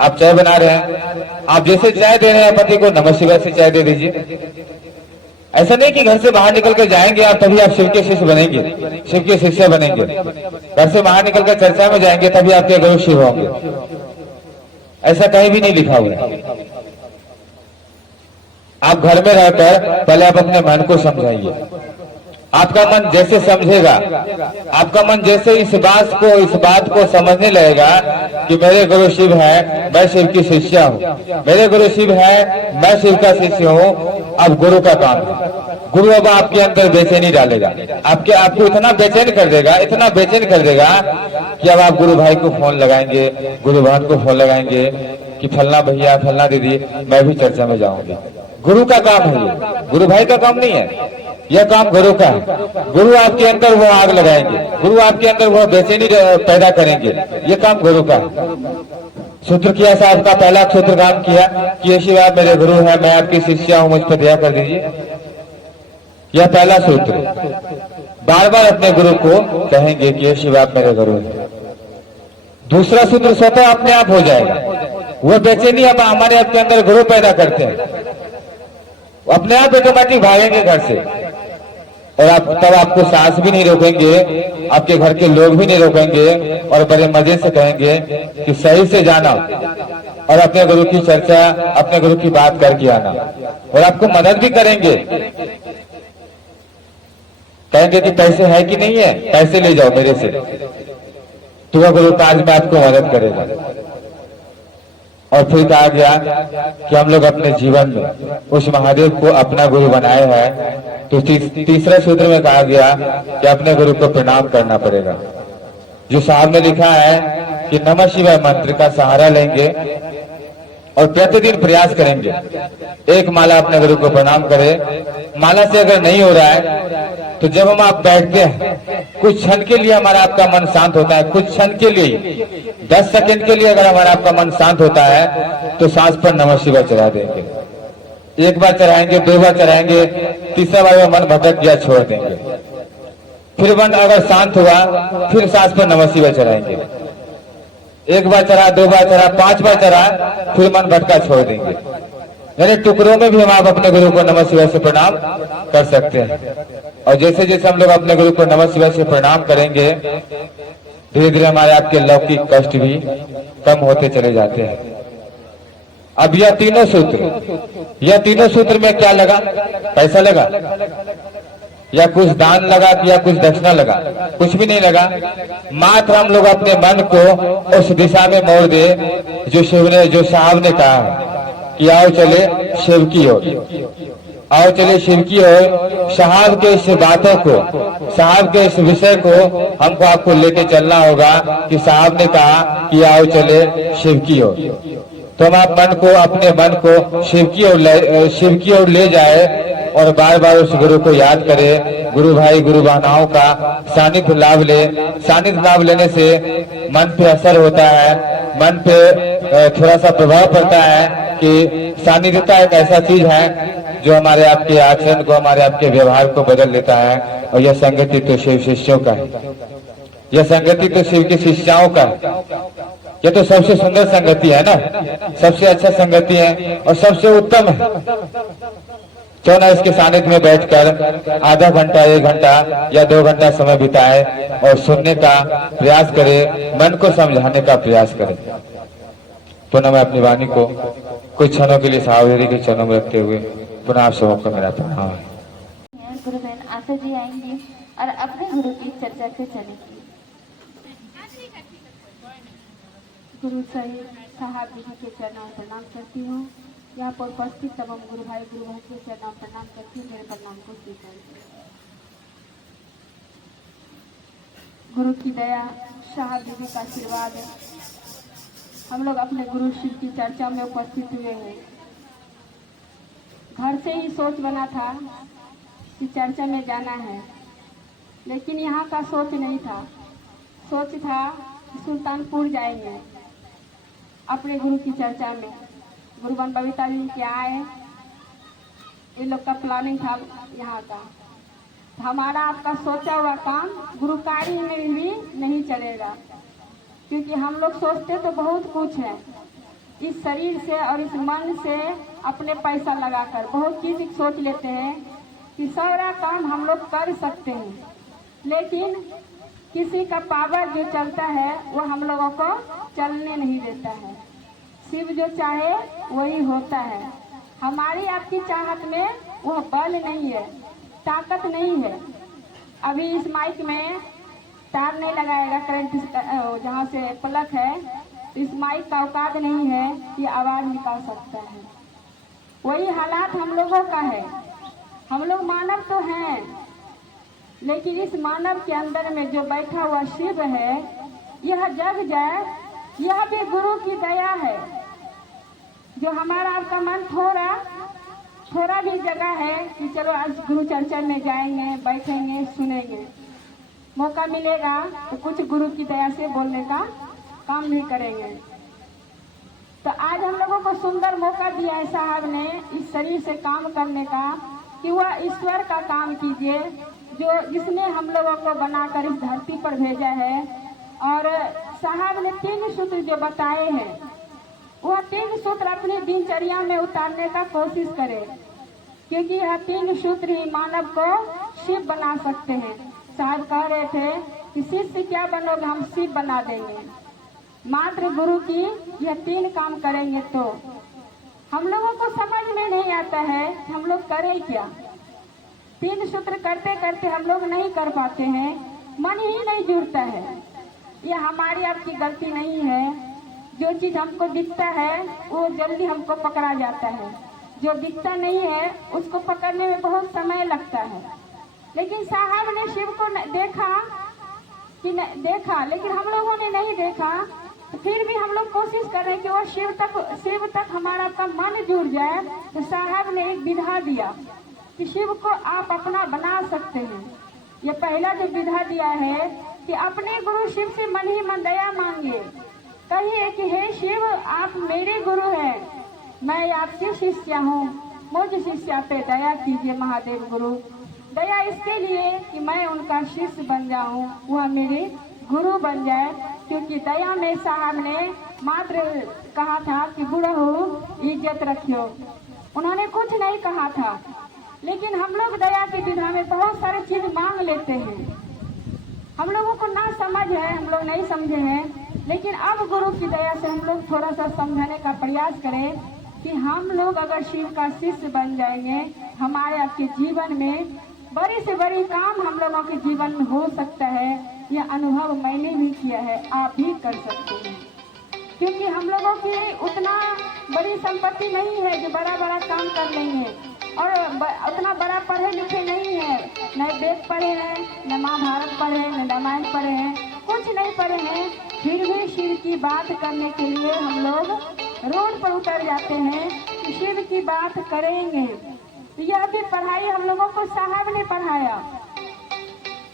आप चाय बना रहे हैं, आप जैसे चाय दे रहे हैं पति को, नमः शिवाय से चाय दे दीजिए। ऐसा नहीं कि घर से बाहर निकल कर जाएंगे आप तभी आप शिव के शिष्य बनेंगे, शिव के शिष्य बनेंगे। घर से बाहर निकल कर चर्चा में जाएंगे तभी आपके गुरु शिव होंगे, ऐसा कहीं भी नहीं लिखा हुआ है। आप घर में रहकर पहले आप अपने मन को समझाइए। आपका मन जैसे समझेगा, आपका मन जैसे इस बात को समझने लगेगा कि मेरे गुरु शिव है, मैं शिव की शिष्या हूँ, मेरे गुरु शिव है, मैं शिव का शिष्य हूँ। अब गुरु का काम है, गुरु अब आपके अंदर बेचैनी डालेगा, आपको इतना बेचैन कर देगा, इतना बेचैन कर देगा कि अब आप गुरु भाई को फोन लगाएंगे, गुरु बहन को फोन लगाएंगे कि फलना भैया, फलना दीदी, मैं भी चर्चा में जाऊंगी। गुरु का काम है ये, गुरु भाई का काम नहीं है, यह काम गुरु का है। गुरु आपके अंदर वो आग लगाएंगे, गुरु आपके अंदर वो बेचैनी पैदा करेंगे, ये काम गुरु का है। सूत्र किया साहब का पहला सूत्र काम किया कि ये शिव आप मेरे गुरु हैं, मैं आपकी शिष्या हूं, मुझ पर दया कर दीजिए। यह पहला सूत्र। बार बार अपने गुरु को कहेंगे कि ये शिव आप मेरे गुरु हैं। दूसरा सूत्र स्वतः अपने आप हो जाएगा। वो बेचैनी अब हमारे आपके अंदर गुरु पैदा करते हैं, वो अपने आप ऑटोमेटिक भागेंगे घर से, और आप तब आपको सांस भी नहीं रोकेंगे, आपके घर के लोग भी नहीं रोकेंगे, और बड़े मजे से कहेंगे कि सही से जाना और अपने गुरु की चर्चा, अपने गुरु की बात करके आना, और आपको मदद भी करेंगे। कहेंगे कि पैसे है कि नहीं है, पैसे ले जाओ मेरे से, तो वह गुरु काज में आपको मदद करेगा। और फिर कहा गया कि हम लोग अपने जीवन में उस महादेव को अपना गुरु बनाए हैं, तो तीसरे सूत्र में कहा गया कि अपने गुरु को प्रणाम करना पड़ेगा। जो साहब ने लिखा है कि नमः शिवाय मंत्र का सहारा लेंगे और प्रतिदिन प्रयास करेंगे, एक माला अपने गुरु को प्रणाम करें। माला से अगर नहीं हो रहा है तो जब हम आप बैठते हैं, कुछ क्षण के लिए हमारा आपका मन शांत होता है, कुछ क्षण के लिए 10 सेकंड के लिए अगर हमारा आपका मन शांत होता है तो सांस पर नमः शिवाय चढ़ा देंगे। एक बार चढ़ाएंगे, 2 बार चढ़ाएंगे, तीसरा बार मन भटक गया छोड़ देंगे। फिर मन अगर शांत हुआ फिर सांस पर नमः शिवाय चढ़ाएंगे। एक बार चढ़ा, 2 बार चढ़ा, 5 बार चढ़ा, फिर मन भटका छोड़ देंगे। यानी टुकड़ों में भी हम आप अपने गुरु को नमः शिवाय से प्रणाम कर सकते हैं। और जैसे जैसे हम लोग अपने गुरु को नमः शिवाय से प्रणाम करेंगे, धीरे धीरे हमारे आपके लौकिक कष्ट भी कम होते चले जाते हैं। अब यह तीनों सूत्र में क्या लगा? पैसा लगा या कुछ दान लगा या कुछ दक्षिणा लगा? कुछ भी नहीं लगा। मात्र हम लोग अपने मन को उस दिशा में मोड़ दे जो साहब ने कहा कि आओ चले शिव की ओर, आओ चले शिव की ओर। साहब के इस बातों को, साहब के इस विषय को हमको आपको लेके चलना होगा कि साहब ने कहा कि आओ चले शिव की ओर। तो हम आप मन को, अपने मन को शिव की ओर ले जाए और बार बार उस गुरु को याद करें। गुरु भाई गुरु बहनाओं का सानिध्य लाभ ले। सानिध्य लाभ लेने से मन पे असर होता है, मन पे थोड़ा सा प्रभाव पड़ता है कि सानिध्यता एक ऐसा चीज है जो हमारे आपके आचरण को, हमारे आपके व्यवहार को बदल लेता है। और यह संगति तो शिव शिष्यों का है, यह संगति तो शिव की शिष्याओं का है। यह तो सबसे सुंदर संगति है ना, सबसे अच्छा संगति है और सबसे उत्तम है। क्यों ना इसके सानिध्य में बैठकर आधा घंटा, 1 घंटा या 2 घंटा समय बिताए और सुनने का प्रयास करे, मन को समझाने का प्रयास करे। पुनः मैं अपनी वाणी को कुछ क्षणों के लिए सावधानी के चरणों में रखते हुए पुनः आप सबको मेरा प्रणाम है। गुरु बहन आशा जी आएंगी और अपने गुरु की चर्चा से चलेगी। गुरु सहित साहब जी के चरणों में प्रणाम करती हूँ। यहाँ पर उपस्थित तमाम गुरु भाई गुरु बहन के चरणों में प्रणाम करती हूँ। मेरे प्रणाम को स्वीकार करें। गुरु की दया, साहब जी का आशीर्वाद, हम लोग अपने गुरु शिव की चर्चा में उपस्थित हुए हैं। घर से ही सोच बना था कि चर्चा में जाना है, लेकिन यहाँ का सोच नहीं था। सोच था कि सुल्तानपुर जाएंगे अपने गुरु की चर्चा में। गुरु बन बबीता जी के आए, इन लोग का प्लानिंग था यहाँ का। हमारा आपका सोचा हुआ काम गुरु कार्य में भी नहीं चलेगा, क्योंकि हम लोग सोचते तो बहुत कुछ है। इस शरीर से और इस मन से अपने पैसा लगाकर बहुत चीज सोच लेते हैं कि सारा काम हम लोग कर सकते हैं, लेकिन किसी का पावर जो चलता है वो हम लोगों को चलने नहीं देता है। शिव जो चाहे वही होता है। हमारी आपकी चाहत में वह बल नहीं है, ताकत नहीं है। अभी इस माइक में तार नहीं लगाएगा, करंट जहाँ से प्लग है, तो इस माइक का औकात नहीं है कि आवाज निकाल सकता है। वही हालात हम लोगों का है। हम लोग मानव तो हैं, लेकिन इस मानव के अंदर में जो बैठा हुआ शिव है, यह जग जाए, यह भी गुरु की दया है। जो हमारा आपका मन थोड़ा भी जगह है कि चलो आज गुरु चर्चा में जाएंगे, बैठेंगे, सुनेंगे, मौका मिलेगा तो कुछ गुरु की दया से बोलने का काम भी करेंगे। तो आज हम लोगों को सुंदर मौका दिया है साहब ने इस शरीर से काम करने का कि वह ईश्वर का काम कीजिए, जो जिसने हम लोगों को बनाकर इस धरती पर भेजा है। और साहब ने 3 सूत्र जो बताए हैं, वह 3 सूत्र अपनी दिनचर्या में उतारने का कोशिश करें, क्योंकि यह 3 सूत्र ही मानव को शिव बना सकते हैं। साहब कह रहे थे कि शिष्य क्या बनोगे, हम शिव बना देंगे। मात्र गुरु की यह 3 काम करेंगे तो हम लोगों को समझ में नहीं आता है कि हम लोग करें क्या। 3 सूत्र करते करते हम लोग नहीं कर पाते हैं, मन ही नहीं जुड़ता है। यह हमारी आपकी गलती नहीं है। जो चीज हमको दिखता है वो जल्दी हमको पकड़ा जाता है, जो दिखता नहीं है उसको पकड़ने में बहुत समय लगता है। लेकिन साहब ने शिव को देखा लेकिन हम लोगों ने नहीं देखा, तो फिर भी हम लोग कोशिश कर रहे हैं कि वो शिव तक हमारा आपका मन जुड़ जाए। तो साहब ने एक विधा दिया कि शिव को आप अपना बना सकते हैं। ये पहला जो विधा दिया है कि अपने गुरु शिव से मन ही मन दया मांगे, कहिए कि हे शिव आप मेरे गुरु हैं, मैं आपकी शिष्या हूँ, मुझ शिष्या पे दया कीजिए महादेव गुरु। दया इसके लिए कि मैं उनका शिष्य बन जाऊं, वह मेरे गुरु बन जाए। क्योंकि दया में साहब ने मात्र कहा था कि गुरु इज्जत रखियो, उन्होंने कुछ नहीं कहा था। लेकिन हम लोग दया की विधा में बहुत सारे चीज मांग लेते हैं। हम लोगों को ना समझ है, हम लोग नहीं समझे हैं। लेकिन अब गुरु की दया से हम लोग थोड़ा सा समझाने का प्रयास करें कि हम लोग अगर शिव का शिष्य बन जाएंगे, हमारे आपके जीवन में बड़ी से बड़ी काम हम लोगों के जीवन में हो सकता है। यह अनुभव मैंने भी किया है, आप भी कर सकते हैं। क्योंकि हम लोगों की उतना बड़ी संपत्ति नहीं है जो बड़ा बड़ा काम कर लेंगे, और उतना बड़ा पढ़े लिखे नहीं है, न वेद पढ़े हैं, न महाभारत पढ़े हैं, न रामायण पढ़े हैं, कुछ नहीं पढ़े हैं। फिर भी शिव की बात करने के लिए हम लोग रोड पर उतर जाते हैं कि शिव की बात करेंगे। तो यह भी पढ़ाई हम लोगों को साहब ने पढ़ाया।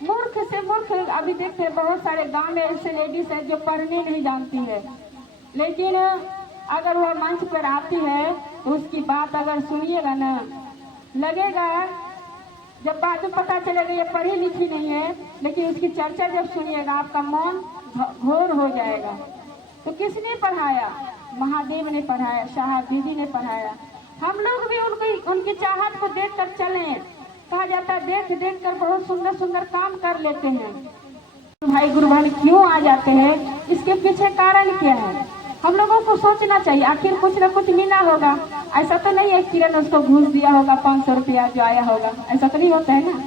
मूर्ख से मूर्ख अभी देखते बहुत सारे गांव में ऐसे लेडीज है जो पढ़ने नहीं जानती है, लेकिन अगर वह मंच पर आती है तो उसकी बात अगर सुनिएगा ना, लगेगा जब बाद में पता चलेगा ये पढ़ी लिखी नहीं है, लेकिन उसकी चर्चा जब सुनिएगा आपका मन घोर हो जाएगा। तो किसने पढ़ाया? महादेव ने पढ़ाया, साहब दीदी ने पढ़ाया। हम लोग भी उनकी चाहत को देख कर चलें। कहा जाता है देख देख कर बहुत सुंदर सुंदर काम कर लेते हैं। भाई गुरु भाई क्यों आ जाते हैं, इसके पीछे कारण क्या है? हम लोगों को सोचना चाहिए। आखिर कुछ न कुछ मिला होगा। ऐसा तो नहीं है किरण उसको घूस दिया होगा 500 रुपया जो आया होगा, ऐसा तो नहीं होता है ना।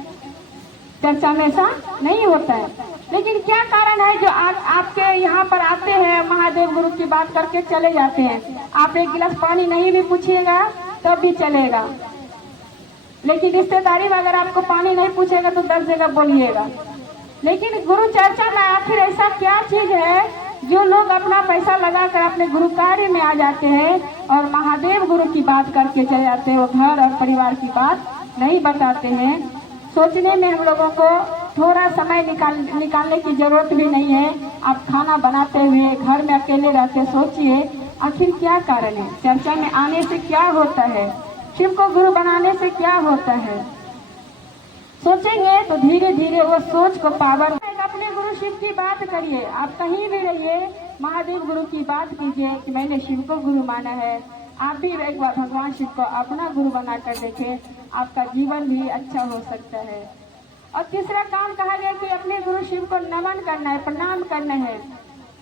चर्चा में ऐसा नहीं होता है। लेकिन क्या कारण है जो आपके यहाँ पर आते हैं, महादेव गुरु की बात करके चले जाते हैं। आप एक गिलास पानी नहीं भी पूछिएगा तब भी चलेगा, लेकिन रिश्तेदारी में अगर आपको पानी नहीं पूछेगा तो 10 जगह बोलिएगा। लेकिन गुरु चर्चा में आखिर ऐसा क्या चीज है जो लोग अपना पैसा लगाकर अपने गुरु कार्य में आ जाते हैं और महादेव गुरु की बात करके चले जाते हैं। वो घर और परिवार की बात नहीं बताते हैं। सोचने में हम लोगों को थोड़ा समय निकालने की जरूरत भी नहीं है। आप खाना बनाते हुए घर में अकेले रहते सोचिए आखिर क्या कारण है। चर्चा में आने से क्या होता है, शिव को गुरु बनाने से क्या होता है, सोचेंगे तो धीरे धीरे वो सोच को पावर। अपने गुरु शिव की बात करिए, आप कहीं भी रहिए महादेव गुरु की बात कीजिए कि मैंने शिव को गुरु माना है। आप भी एक बार भगवान शिव को अपना गुरु बनाकर देखें, आपका जीवन भी अच्छा हो सकता है। और तीसरा काम कहा गया कि अपने गुरु शिव को नमन करना है, प्रणाम करना है।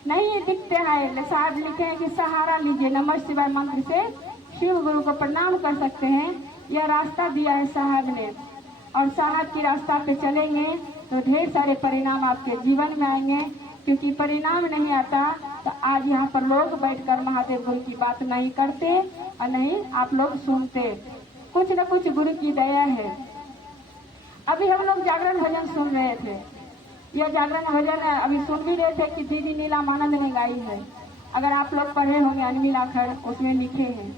नहीं दिखते हैं, साहब लिखे हैं कि सहारा लीजिए, नमः शिवाय मंत्र से शिव गुरु को प्रणाम कर सकते हैं। यह रास्ता दिया है साहब ने, और साहब की रास्ता पे चलेंगे तो ढेर सारे परिणाम आपके जीवन में आएंगे। क्योंकि परिणाम नहीं आता तो आज यहाँ पर लोग बैठकर महादेव गुरु की बात नहीं करते और नहीं आप लोग सुनते। कुछ न कुछ गुरु की दया है। अभी हम लोग जागरण भजन सुन रहे थे। यह जागरण भजन अभी सुन भी रहे थे कि दीदी नीलामानंद ने गाई है। अगर आप लोग पढ़े होंगे अनमिलाखर, उसमें लिखे हैं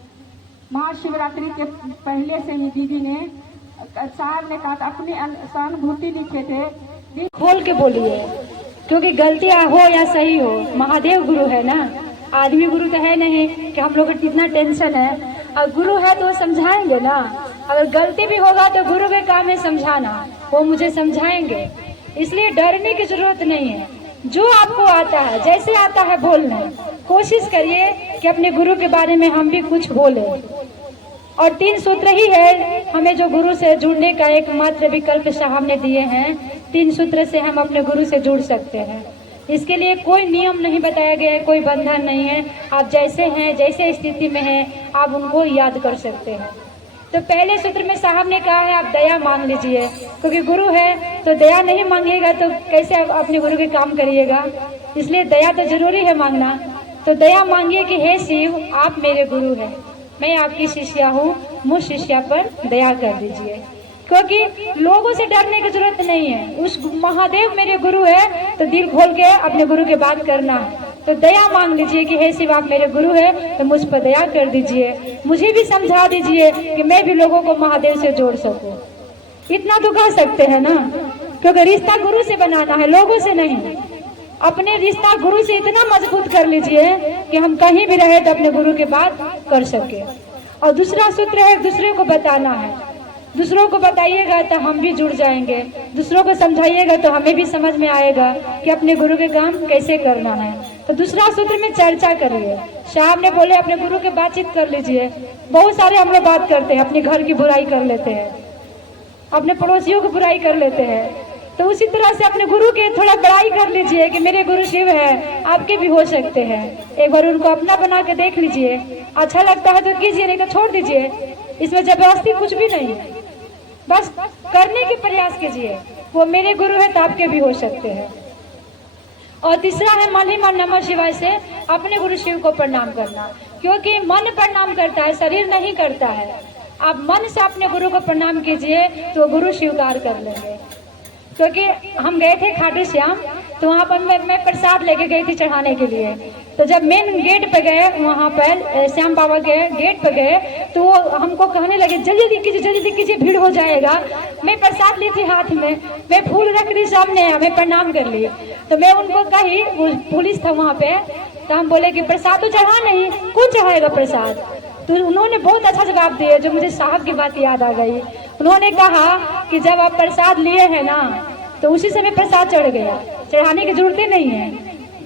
महाशिवरात्रि के पहले से ही दीदी ने, साहब ने कहा अपनी सहानुभूति लिखे थे। खोल के बोलिए, क्योंकि गलतियां हो या सही हो महादेव गुरु है ना। आदमी गुरु तो है नहीं कि हम लोग को इतना टेंशन है। और गुरु है तो वो समझाएंगे ना। अगर गलती भी होगा तो गुरु के काम है समझाना, वो मुझे समझाएंगे। इसलिए डरने की जरूरत नहीं है। जो आपको आता है, जैसे आता है बोलना, कोशिश करिए कि अपने गुरु के बारे में हम भी कुछ बोले। और 3 सूत्र ही है हमें जो गुरु से जुड़ने का एकमात्र विकल्प साहब ने दिए हैं। 3 सूत्र से हम अपने गुरु से जुड़ सकते हैं। इसके लिए कोई नियम नहीं बताया गया है, कोई बंधन नहीं है। आप जैसे हैं, जैसे स्थिति में हैं, आप उनको याद कर सकते हैं। तो पहले सूत्र में साहब ने कहा है आप दया मांग लीजिए, क्योंकि गुरु है तो दया नहीं मांगिएगा तो कैसे आप अपने गुरु के काम करिएगा। इसलिए दया तो जरूरी है मांगना। तो दया मांगिए कि हे शिव, आप मेरे गुरु हैं, मैं आपकी शिष्या हूँ, मुझ शिष्या पर दया कर दीजिए। क्योंकि लोगों से डरने की जरूरत नहीं है। उस महादेव मेरे गुरु है तो दिल खोल के अपने गुरु के बात करना है। तो दया मांग लीजिए कि हे शिव, आप मेरे गुरु है तो मुझ पर दया कर दीजिए, मुझे भी समझा दीजिए कि मैं भी लोगों को महादेव से जोड़ सकूं। इतना तो कह सकते हैं ना, क्योंकि रिश्ता गुरु से बनाना है, लोगों से नहीं। अपने रिश्ता गुरु से इतना मजबूत कर लीजिए कि हम कहीं भी रहे तो अपने गुरु के बात कर सके। और दूसरा सूत्र है दूसरे को बताना है। दूसरों को बताइएगा तो हम भी जुड़ जाएंगे, दूसरों को समझाइएगा तो हमें भी समझ में आएगा कि अपने गुरु के काम कैसे करना है। तो दूसरा सूत्र में चर्चा करिए। साहब ने बोले अपने गुरु के बातचीत कर लीजिए। बहुत सारे हम लोग बात करते हैं, अपने घर की बुराई कर लेते हैं, अपने पड़ोसियों की बुराई कर लेते हैं। तो उसी तरह से अपने गुरु के थोड़ा बड़ाई कर लीजिए कि मेरे गुरु शिव है, आपके भी हो सकते हैं। एक बार उनको अपना बना के देख लीजिए, अच्छा लगता है तो कीजिए, नहीं तो छोड़ दीजिए। इसमें जबरदस्ती कुछ भी नहीं है, बस करने के प्रयास कीजिए। वो मेरे गुरु है तो आपके भी हो सकते हैं। और तीसरा है मन ही मन नमः शिवाय से अपने गुरु शिव को प्रणाम करना, क्योंकि मन प्रणाम करता है, शरीर नहीं करता है। आप मन से अपने गुरु को प्रणाम कीजिए तो गुरु स्वीकार कर लेंगे। क्योंकि हम गए थे खाटू श्याम, तो वहाँ पर मैं प्रसाद लेके गई थी चढ़ाने के लिए। तो जब मेन गेट पे गए, वहाँ पर श्याम बाबा के गेट पे गए, तो वो हमको कहने लगे जल्दी जल्दी कीजिए, भीड़ हो जाएगा। मैं प्रसाद ली थी हाथ में, मैं फूल रख दी सामने, मैं प्रणाम कर ली। तो मैं उनको कही, वो पुलिस था वहाँ पे, तो हम बोले कि प्रसाद तो चढ़ा नहीं, कौन चढ़ाएगा प्रसाद। तो उन्होंने बहुत अच्छा जवाब दिया, जो मुझे साहब की बात याद आ गई। उन्होंने कहा कि जब आप प्रसाद लिए हैं ना, तो उसी समय प्रसाद चढ़ गया, चढ़ाने की जरूरत नहीं है।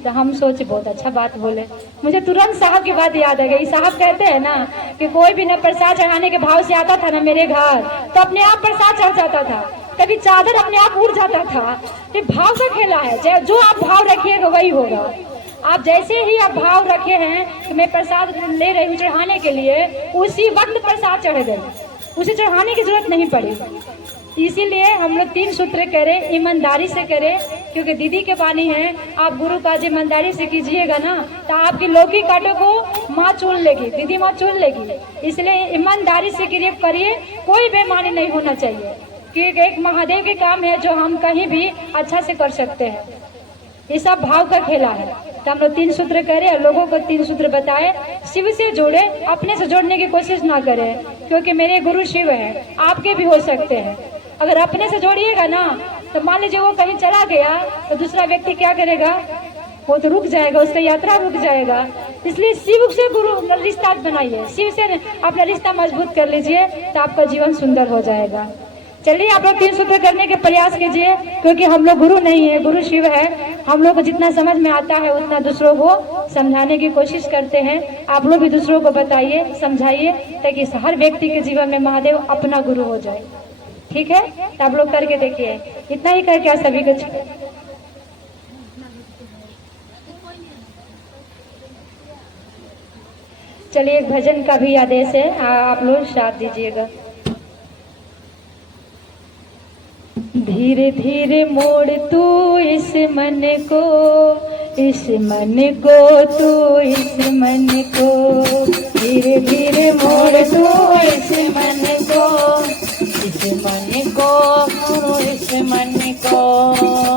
तो हम सोचे बहुत अच्छा बात बोले, मुझे तुरंत साहब की बात याद आ गई। साहब कहते हैं ना कि कोई भी ना प्रसाद चढ़ाने के भाव से आता था ना मेरे घर, तो अपने आप प्रसाद चढ़ जाता था, कभी चादर अपने आप उड़ जाता था। ये भाव का खेला है, जो आप भाव रखिएगा वही होगा। आप जैसे ही आप भाव रखे हैं कि मैं प्रसाद ले रही हूँ चढ़ाने के लिए, उसी वक्त प्रसाद चढ़ गए, उसे चढ़ाने की जरूरत नहीं पड़ी। इसीलिए हम लोग 3 सूत्र करें, ईमानदारी से करें, क्योंकि दीदी के बानी है। आप गुरु का ईमानदारी से कीजिएगा ना, तो आपकी लौकी कांटों को माँ चुन लेगी, दीदी माँ चुन लेगी। इसलिए ईमानदारी से करिए, कोई बेईमानी नहीं होना चाहिए, क्योंकि एक महादेव के काम है जो हम कहीं भी अच्छा से कर सकते हैं। ये सब भाव का खेला है। तो हम लोग 3 सूत्र करें और लोगों को 3 सूत्र बताए। शिव से जोड़े, अपने से जोड़ने की कोशिश ना करें, क्योंकि मेरे गुरु शिव है, आपके भी हो सकते हैं। अगर अपने से जोड़िएगा ना, तो मान लीजिए वो कहीं चला गया तो दूसरा व्यक्ति क्या करेगा, वो तो रुक जाएगा, उसका यात्रा रुक जाएगा। इसलिए शिव से गुरु रिश्ता बनाइए, शिव से अपना रिश्ता मजबूत कर लीजिए, तो आपका जीवन सुंदर हो जाएगा। चलिए आप लोग 3 सूत्र करने के प्रयास कीजिए, क्योंकि हम लोग गुरु नहीं है, गुरु शिव है। हम लोग को जितना समझ में आता है उतना दूसरों को समझाने की कोशिश करते हैं। आप लोग भी दूसरों को बताइए, समझाइए, ताकि हर व्यक्ति के जीवन में महादेव अपना गुरु हो जाए। ठीक है, तो आप लोग करके देखिए। इतना ही करके आप सभी को चलिए एक भजन का भी आदेश है, आप लोग साथ दीजिएगा। धीरे धीरे मोड़ तू इस मन को, इस मन को तू इस मन को, धीरे धीरे मोड़ तू इस मन को, इस मन को, इस मन को।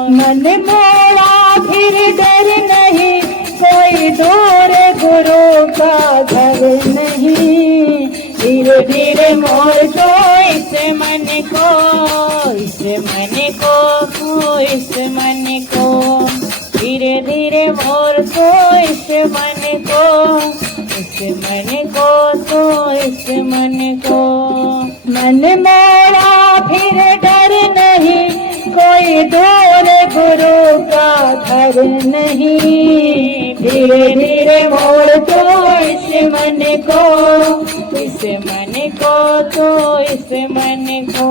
मन मोड़ा फिर डर नहीं, कोई दूर गुरु का घर नहीं। धीरे धीरे मोड़ तो इस मन को, इस मन को, इस मन को। धीरे धीरे मोर तो इस मन को, इस मन को तो इस मन को। मन मेरा फिर डर नहीं, कोई दूर गुरु का घर नहीं। धीरे धीरे मोड़ तो इस मन को, इस मन को तो इस मन को।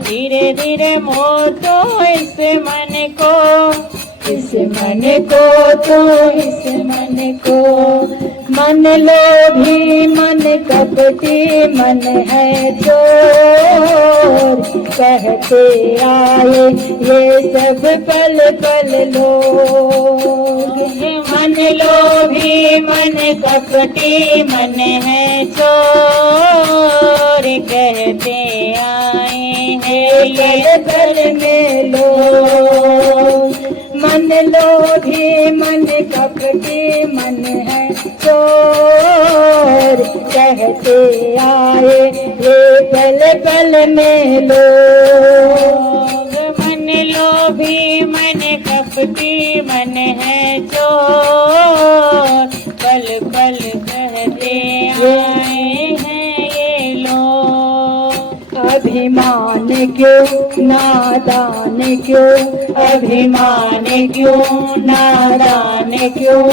धीरे धीरे मोड़ तो इस मन को, इस मन को तो इस मन को। मन लोभी मन कपटी मन है चोर, कहते आए ये सब पल पल लोग। मन लोभी मन कपटी मन है चोर, कहते आए हैं ये पल में लोग। मन लोभी मन कपटी मन है चोर, कहते आए ये पल पल में लोग। मन लोभी मन कपटी मन है चोर, पल पल कहते आए हैं ये लोग। अभिमान क्यों नादान क्यों, अभिमान क्यों नादान क्यों।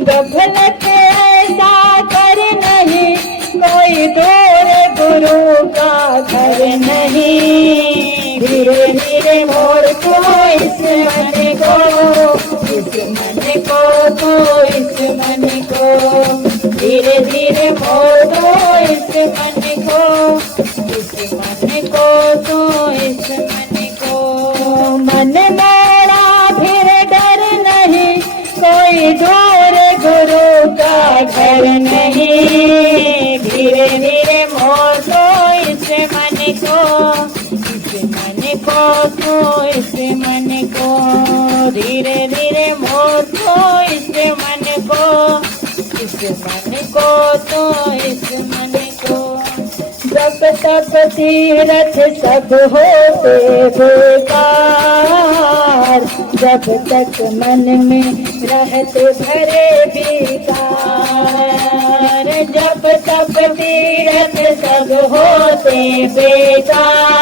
गफलत ऐसा कर नहीं, कोई दूर गुरु का घर नहीं। धीरे धीरे मोड़ तो इस मन को, इस मन को तो इस मन को। धीरे धीरे मोड़ तो इस मन को, इस मन को तो इस मन को। मन मेरा फिर डर नहीं, कोई दूर गुरु का घर नहीं। धीरे धीरे मोड़ तो इस मन को, इस मन को तो इस मन को। धीरे धीरे मोड़ तो इस मन को, इस मन को तो इस मन को। जब तक तीरथ सब होते बेकार, जब तक मन में रहते भरे विकार। जब तक तीरथ सब होते बेकार,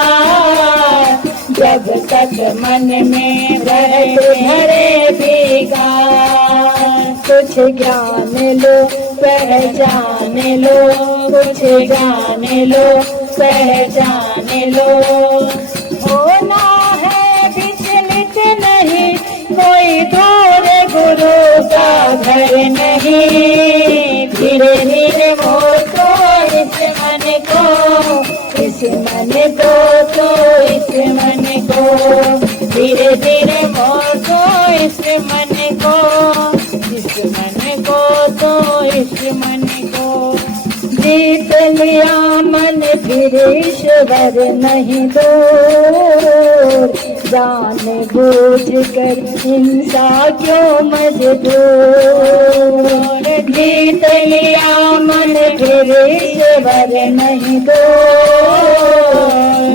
जब तक मन में रहते भरे विकार। कुछ ज्ञान लो पहचान लो, कुछ ज्ञान लो पहचान लो। होना है विचलित नहीं, कोई दूर गुरु का घर नहीं। धीरे धीरे मोड़ तो इस मन को, इस मन को तो इस मन को। धीरे धीरे मोड़ तो इस मन को, इस मन को तो इस मन को। जीत लिया मन फिर ईश्वर नहीं दूर, जान बूझ कर हिंसा क्यों मजबूर। जीत लिया मन फिर ईश्वर नहीं दूर,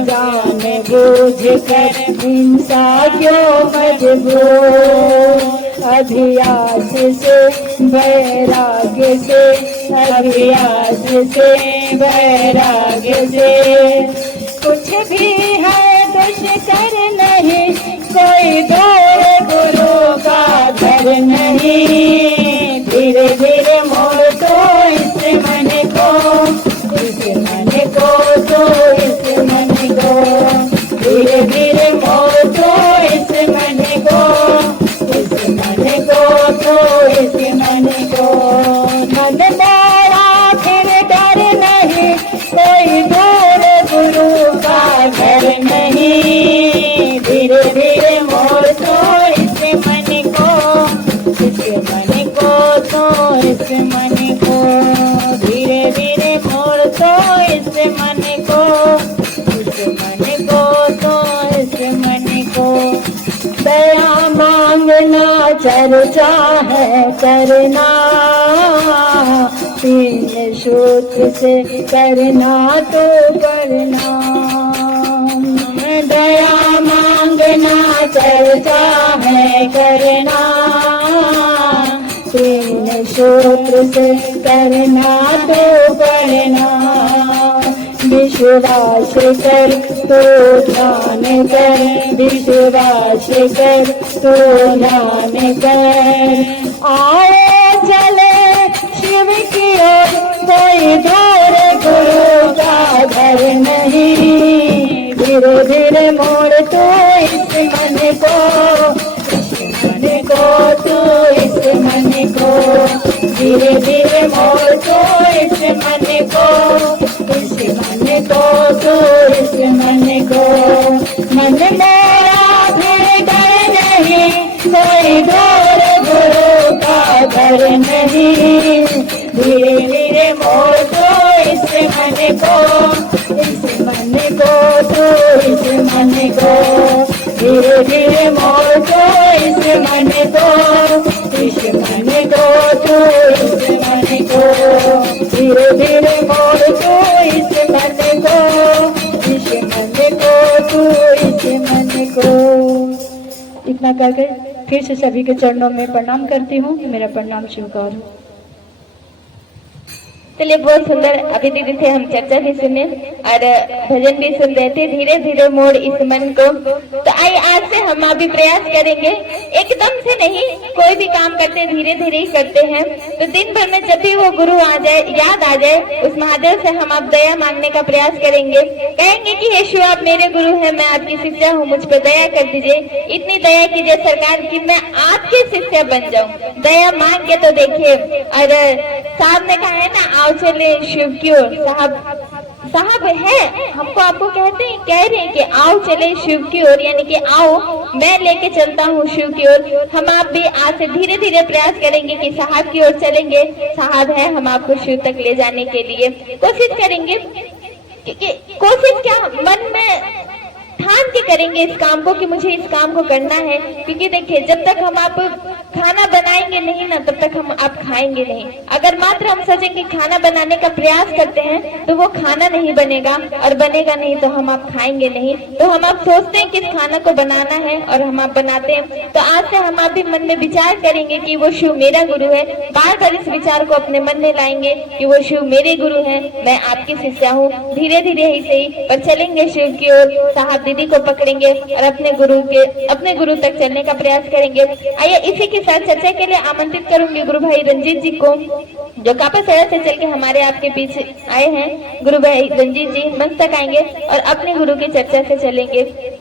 जान बूझ कर हिंसा क्यों मजबूर। अभियास से वैराग्य से, अभ्यास से वैराग्य से। कुछ भी है दुष्कर नहीं, कोई दूर गुरु का घर नहीं। धीरे धीरे मोड़ तो इस मन को, इस मन को तो इस मन को। धीरे धीरे मोड़ तो इस मन को, इस मन को तो इस मन को। मन मेरा फिर डर नहीं, कोई दूर गुरु का घर नहीं। धीरे धीरे मोड़ तो इस मन को, इस मन को तो इस मन को। धीरे धीरे मोड़ तो इस मन को, इस मन को तो इस मन को। दया मांगना चर्चा है करना, तीन सूत्र से करना तो करना। दया मांगना चर्चा है करना, से करना तो पढ़ना, विश्वास कर तो ध्यान कर, विश्वास कर तो ध्यान कर। आए चले शिव की ओर, कोई घर गुरु का घर नहीं। धीरे धीरे मोड़ तो इस मन को, तू इस मन को, धीरे धीरे मोड़ तो इस मन को, इस मन को, तू इस मन को। मन मेरा भी डर नहीं, कोई घर गुरु का घर नहीं। धीरे धीरे मोड़ तो इस मन को, इस मन को, तू इस मन को, धीरे धीरे मोड़ तो इस मन को, इस मन को, तू इस मन को, धीरे धीरे मोड़ तो इस मन को, इस मन को, तू इस मन को। इतना करके फिर से सभी के चरणों में प्रणाम करती हूँ। मेरा प्रणाम स्वीकार हो। चलिए, बहुत सुंदर अभी दीदी से हम चर्चा भी सुने और भजन भी सुन रहे थे। धीरे धीरे मोड़ इस मन को। तो आइए आज से हम अभी प्रयास करेंगे, एकदम से नहीं, कोई भी काम करते धीरे धीरे ही करते हैं। तो दिन भर में जब भी वो गुरु आ जाए, याद आ जाए, उस महादेव से हम अब दया मांगने का प्रयास करेंगे। कहेंगे कि हे शिव, आप मेरे गुरु हैं, मैं आपकी शिष्या हूँ, मुझ पर दया कर दीजिए, इतनी दया कीजिए सरकार की मैं आपकी शिष्या बन जाऊँ। दया मांग के तो देखिए। और साहब ने कहा है ना, आओ चले शिव की ओर। साहब है, हमको आपको कह रहे हैं कि आओ चले शिव की ओर, यानी कि आओ मैं लेके चलता हूँ शिव की ओर। हम आप भी आज से धीरे धीरे प्रयास करेंगे कि साहब की ओर चलेंगे। साहब है, हम आपको शिव तक ले जाने के लिए कोशिश करेंगे। कोशिश क्या, मन में ठान के करेंगे इस काम को कि मुझे इस काम को करना है। क्योंकि देखिए, जब तक हम आप खाना बनाएंगे नहीं ना, तब तक हम आप खाएंगे नहीं। अगर मात्र हम सोचेंगे खाना बनाने का प्रयास करते हैं तो वो खाना नहीं बनेगा, और बनेगा नहीं तो हम आप खाएंगे नहीं। तो हम आप सोचते हैं कि इस खाना को बनाना है और हम आप बनाते हैं। तो आज से हम आप भी मन में विचार करेंगे कि वो शिव मेरा गुरु है। बार बार इस विचार को अपने मन में लाएंगे कि वो शिव मेरे गुरु है, मैं आपकी शिष्या हूँ। धीरे धीरे ही सही पर चलेंगे शिव की ओर। साहब दीदी को पकड़ेंगे और अपने गुरु तक चलने का प्रयास करेंगे। आइए इसी के साथ चर्चा के लिए आमंत्रित करूंगी गुरु भाई रंजीत जी को, जो कापा शहर से चल के हमारे आपके पीछे आए हैं। गुरु भाई रंजीत जी मंच तक आएंगे और अपने गुरु की चर्चा से चलेंगे।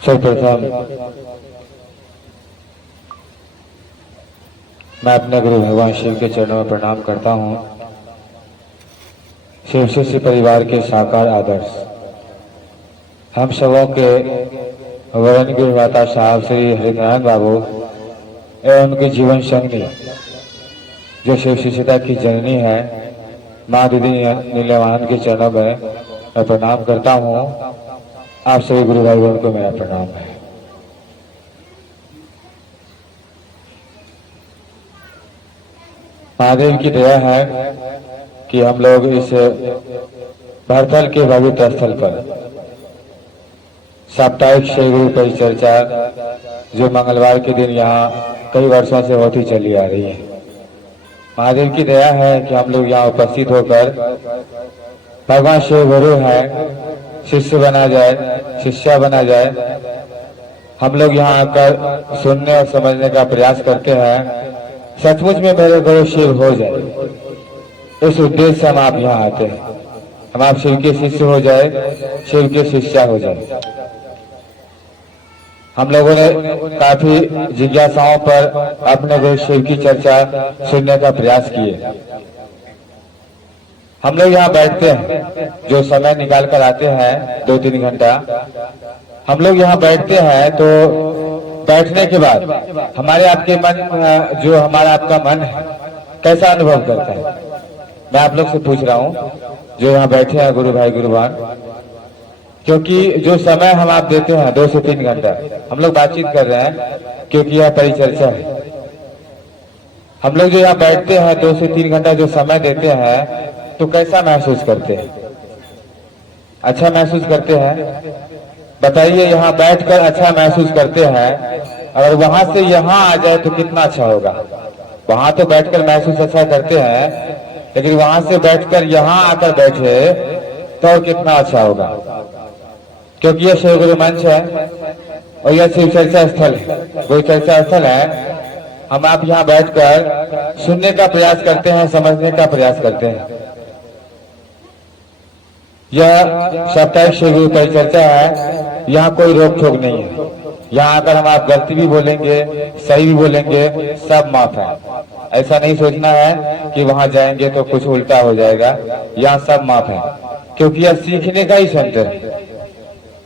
सर्वप्रथम मैं अपने गुरु भगवान शिव के चरणों में प्रणाम करता हूँ। शिव शिष्य परिवार के साकार आदर्श हम सबों के वरण गुरु माता साहब श्री हरिनारायण बाबू एवं उनके जीवन संगी जो शिव शिष्यता की जननी है माँ दीदी नीलवानंद के चरणों में मैं प्रणाम करता हूँ। आप सभी गुरु भाई बहन को मेरा प्रणाम है। महादेव की दया है कि हम लोग इस भरतल के पवित्र स्थल पर साप्ताहिक श्री गुरु परिचर्चा जो मंगलवार के दिन यहाँ कई वर्षों से होती चली आ रही है। महादेव की दया है कि हम लोग यहाँ उपस्थित होकर भगवान शिव गुरु है शिष्य बना जाए, शिष्या बना जाए। हम लोग यहाँ आकर सुनने और समझने का प्रयास करते हैं, सचमुच में मेरे गुरु शिव हो जाए, इस उद्देश्य से हम आप यहाँ आते हैं। हम आप शिव के शिष्य हो जाए, शिव के शिष्या हो जाए। हम लोगों ने काफी जिज्ञासाओं पर अपने गुरु शिव की चर्चा सुनने का प्रयास किए। हम लोग यहाँ बैठते हैं, जो समय निकाल कर आते हैं 2-3 घंटा, हम लोग यहाँ बैठते हैं तो बैठने के बाद हमारे आपके मन, जो हमारा आपका मन है, कैसा अनुभव करता है। मैं आप लोग से पूछ रहा हूँ जो यहाँ बैठे हैं गुरु भाई गुरुवान, क्योंकि जो समय हम आप देते हैं 2 से 3 घंटा हम लोग बातचीत कर रहे हैं, क्योंकि यह परिचर्चा है। हम लोग जो यहाँ बैठते हैं 2 से 3 घंटा जो समय देते हैं, तो कैसा महसूस करते हैं? अच्छा महसूस करते हैं? बताइए, यहाँ बैठकर अच्छा महसूस करते हैं, अगर वहां से यहाँ आ जाए तो कितना अच्छा होगा। वहां तो बैठकर महसूस अच्छा करते हैं, लेकिन वहां से बैठकर यहाँ आकर बैठे तो कितना अच्छा होगा। क्योंकि यह शिव गुरु मंच है और यह शिव चर्चा स्थल है, गुरु चर्चा स्थल है। हम आप यहाँ बैठकर सुनने का प्रयास करते हैं, समझने का प्रयास करते हैं। यह साप्ताहिक शिव गुरु परिचर्चा है, यहाँ कोई रोक टोक नहीं है। यहाँ आकर हम आप गलती भी बोलेंगे, सही भी बोलेंगे, सब माफ है। ऐसा नहीं सोचना है कि वहां जाएंगे तो कुछ उल्टा हो जाएगा। यहाँ सब माफ है, क्योंकि यह सीखने का ही सेंटर है।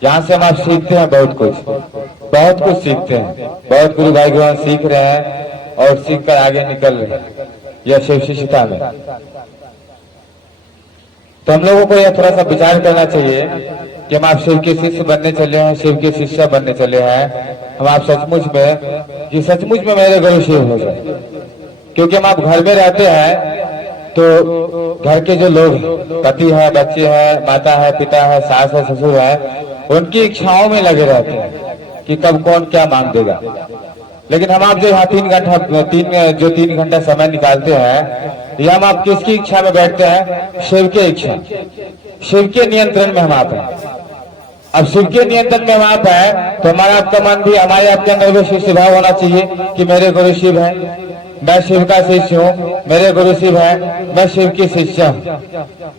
यहाँ से हम आप सीखते हैं बहुत कुछ सीखते हैं। बहुत गुरु भाई गुरु सीख रहे हैं और सीख कर आगे निकल रहे हैं यह शिव शिष्यता में। तो हम लोगों को यह थोड़ा सा विचार करना चाहिए कि हम आप शिव के शिष्य बनने चले हैं, शिव के शिष्य बनने चले हैं। हम आप सचमुच में मेरे गुरु शिव हो जाए। क्योंकि हम आप घर में रहते हैं तो घर के जो लोग पति है, बच्चे हैं, माता है, पिता है, सास है, ससुर है, उनकी इच्छाओं में लगे रहते हैं कि कब कौन क्या मांग देगा। लेकिन हम आप जो यहाँ 3 घंटा समय निकालते हैं, ये हम आप किसकी इच्छा में बैठते हैं? शिव के इच्छा, शिव के नियंत्रण में हम आप हैं। अब शिव के नियंत्रण में हम आप हैं तो हमारा आपका मन भी, हमारे आपके अंदर भी शिव स्वभाव होना चाहिए कि मेरे गुरु शिव है, मैं शिव का शिष्य हूँ, मेरे गुरु शिव है, मैं शिव की शिष्य हूँ।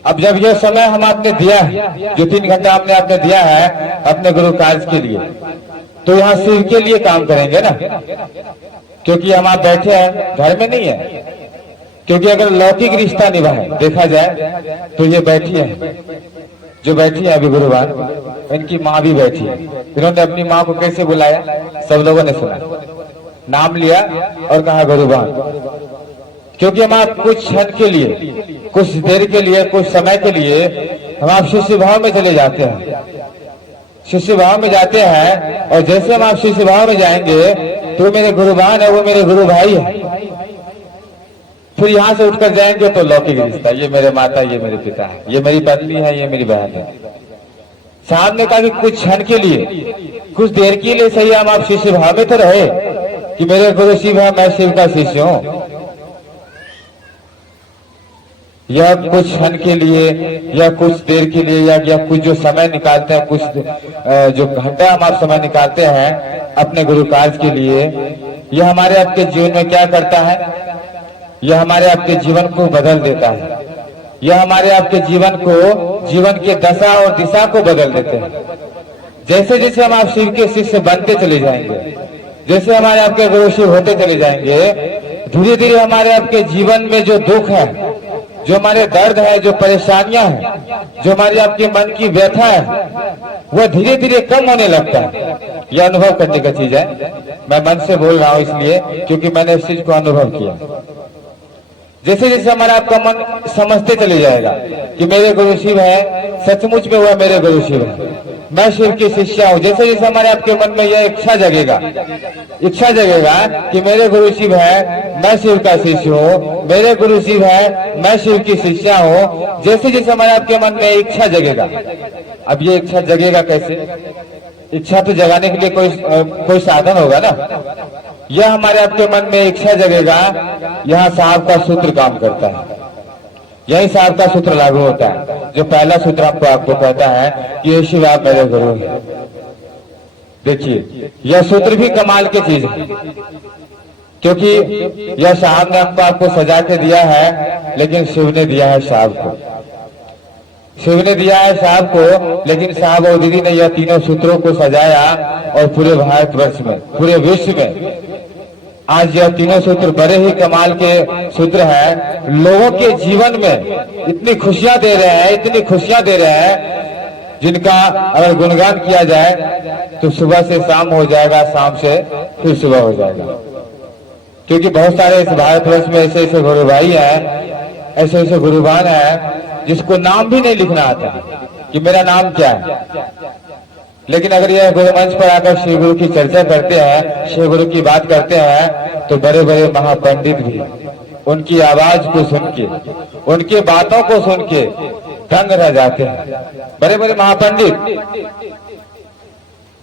अब जब यह समय हम आपने दिया है, जो 3 घंटा आपने दिया है अपने गुरु कार्य के लिए, तो यहाँ शिव के लिए काम करेंगे ना। क्योंकि हम आप बैठे हैं, घर में नहीं है। क्योंकि अगर लौकिक रिश्ता निभाए देखा जाए तो ये बैठी है, जो बैठी है अभी गुरुवार, इनकी माँ भी बैठी है। इन्होंने अपनी माँ को कैसे बुलाया? सब लोगों ने सुना, नाम लिया और कहा गुरुवार। क्योंकि हम आप कुछ क्षण के लिए, कुछ देर के लिए, कुछ समय के लिए हम आप शिष्य भाव में चले जाते हैं, शिष्य भाव में जाते हैं। और जैसे हम आप शिष्य भाव में जाएंगे तो मेरे गुरुवान है, वो मेरे गुरु भाई है। फिर यहाँ से उठकर जाएंगे तो लौकिक रिश्ता, ये मेरे माता, ये मेरे पिता है, ये मेरी पत्नी है, ये मेरी बहन है। साहब ने कहा कि कुछ क्षण के लिए, कुछ देर के लिए सही हम आप शिष्य भाव में तो रहे कि मेरे गुरु शिव है, मैं शिव का शिष्य हूँ। या कुछ क्षण के लिए, या कुछ देर के लिए, या कुछ जो समय निकालते हैं, कुछ जो घंटा हम आप समय निकालते हैं अपने गुरु कार्य के लिए, यह हमारे आपके जीवन में क्या करता है? यह हमारे आपके जीवन को बदल देता है। यह हमारे आपके जीवन को, जीवन की दशा और दिशा को बदल देते हैं। जैसे जैसे हम आप शिव के शिष्य बनते चले जाएंगे, जैसे हमारे आपके गुरु शिव होते चले जाएंगे, धीरे धीरे हमारे आपके जीवन में जो दुख है, जो हमारे दर्द है, जो परेशानियां हैं, जो हमारी आपके मन की व्यथा है, वह धीरे धीरे कम होने लगता है। यह अनुभव करने का चीज है। मैं मन से बोल रहा हूँ इसलिए क्योंकि मैंने इस चीज को अनुभव किया। जैसे जैसे हमारा आपका मन समझते चले जाएगा कि मेरे गुरु शिव है, सचमुच में वह मेरे गुरु शिव है, मैं शिव की शिष्या हूँ। जैसे जैसे हमारे आपके मन में यह इच्छा जगेगा कि मेरे गुरु शिव है, मैं शिव का शिष्य हूँ, मेरे गुरु शिव है, मैं शिव की शिष्या हूँ। जैसे जैसे हमारे आपके मन में इच्छा जगेगा, अब ये इच्छा जगेगा कैसे? इच्छा तो जगाने के लिए कोई साधन होगा ना। यह हमारे आपके मन में इच्छा जगेगा, यहाँ साहब का सूत्र काम करता है। यही साहब का सूत्र लागू होता है। जो पहला सूत्र आपको कहता है कि ये शिव आप मेरे गुरु हैं। देखिए, यह सूत्र भी कमाल की चीज है, क्योंकि यह साहब ने आपको सजा के दिया है, लेकिन शिव ने दिया है साहब को। शिव ने दिया है साहब को, लेकिन साहब और दीदी ने यह तीनों सूत्रों को सजाया और पूरे भारतवर्ष में, पूरे विश्व में आज यह तीनों सूत्र बड़े ही कमाल के सूत्र हैं। लोगों के जीवन में इतनी खुशियां दे रहे हैं, इतनी खुशियां दे रहे हैं, जिनका अगर गुणगान किया जाए तो सुबह से शाम हो जाएगा, शाम से फिर सुबह हो जाएगा। क्योंकि बहुत सारे इस भारतवर्ष में ऐसे ऐसे गुरु भाई हैं, ऐसे ऐसे गुरुवान हैं जिसको नाम भी नहीं लिखना आता, कि मेरा नाम क्या है। लेकिन अगर यह गुरु मंच पर आकर श्री गुरु की चर्चा करते हैं, श्री गुरु की बात करते हैं, तो बड़े बड़े महापंडित भी उनकी आवाज को सुन के, उनकी बातों को सुन के दंग रह जाते हैं। बड़े बड़े महापंडित,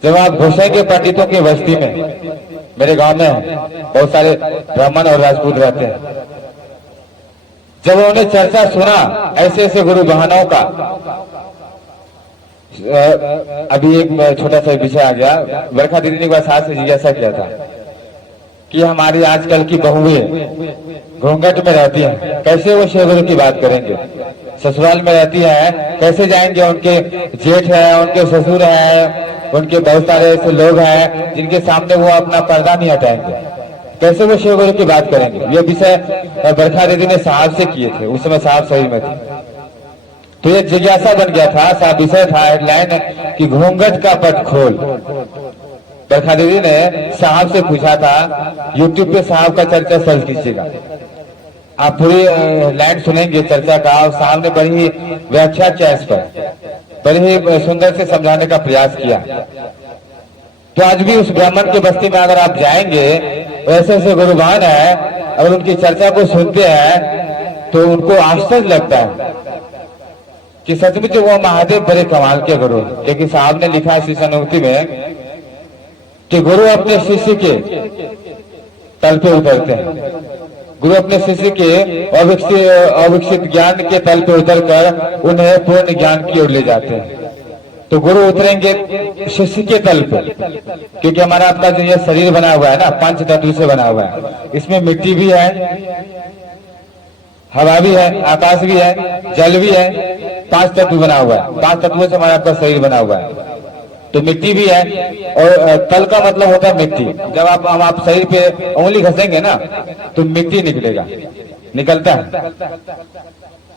जब आप घुसेंगे पंडितों की बस्ती में, मेरे गांव में बहुत सारे ब्राह्मण और राजपूत रहते हैं, जब उन्होंने चर्चा सुना ऐसे ऐसे गुरु बहनों का, अभी एक छोटा सा विषय आ गया। बरखा दीदी ने एक बार सास से जिज्ञासा किया था कि हमारी आजकल की बहुएं घूंघट में रहती हैं, कैसे वो शिव गुरु की बात करेंगे। ससुराल में रहती है, कैसे जाएंगे, उनके जेठ है, उनके ससुर है, उनके बहुत सारे ऐसे लोग हैं जिनके सामने वो अपना पर्दा नहीं हटाएंगे, कैसे वो शिव गुरु की बात करेंगे। ये विषय बरखा दीदी ने साहब से किए थे, उस समय साहब सही में थे। तो ये जिज्ञासा बन गया था, साहब विषय था, हेडलाइन कि घूंघट का पट खोल। बरखा दीदी ने साहब से पूछा था, यूट्यूब पे साहब का चर्चा सर्च कीजिएगा, आप पूरी लाइन सुनेंगे चर्चा का। और साहब ने बड़ी ही व्याख्या किया इस पर, बड़ी ही सुंदर से समझाने का प्रयास किया। तो आज भी उस ब्राह्मण की बस्ती में अगर आप जाएंगे, ऐसे ऐसे गुरुवान है, अगर उनकी चर्चा को सुनते हैं तो उनको आश्चर्य लगता है कि सचमुच वो महादेव बड़े कमाल के गुरु। क्योंकि साहब ने लिखा है शिष्य अनुक्ति में कि गुरु अपने शिष्य के तल पे उतरते हैं, गुरु अपने शिष्य के अविकसित ज्ञान के तल पे उतरकर उन्हें पूर्ण ज्ञान की ओर ले जाते हैं। तो गुरु उतरेंगे शिष्य के तल पे, क्योंकि हमारा आपका जो ये शरीर बना हुआ है ना, 5 तत्व से बना हुआ है। इसमें मिट्टी भी है, हवा भी है, आकाश भी है, जल भी है, 5 तत्व बना हुआ है। 5 तत्वों से हमारा आपका शरीर बना हुआ है। तो मिट्टी भी है, और तल का मतलब होता है मिट्टी। जब आप शरीर पे उंगली घसेंगे ना तो मिट्टी निकलेगा, निकलता है।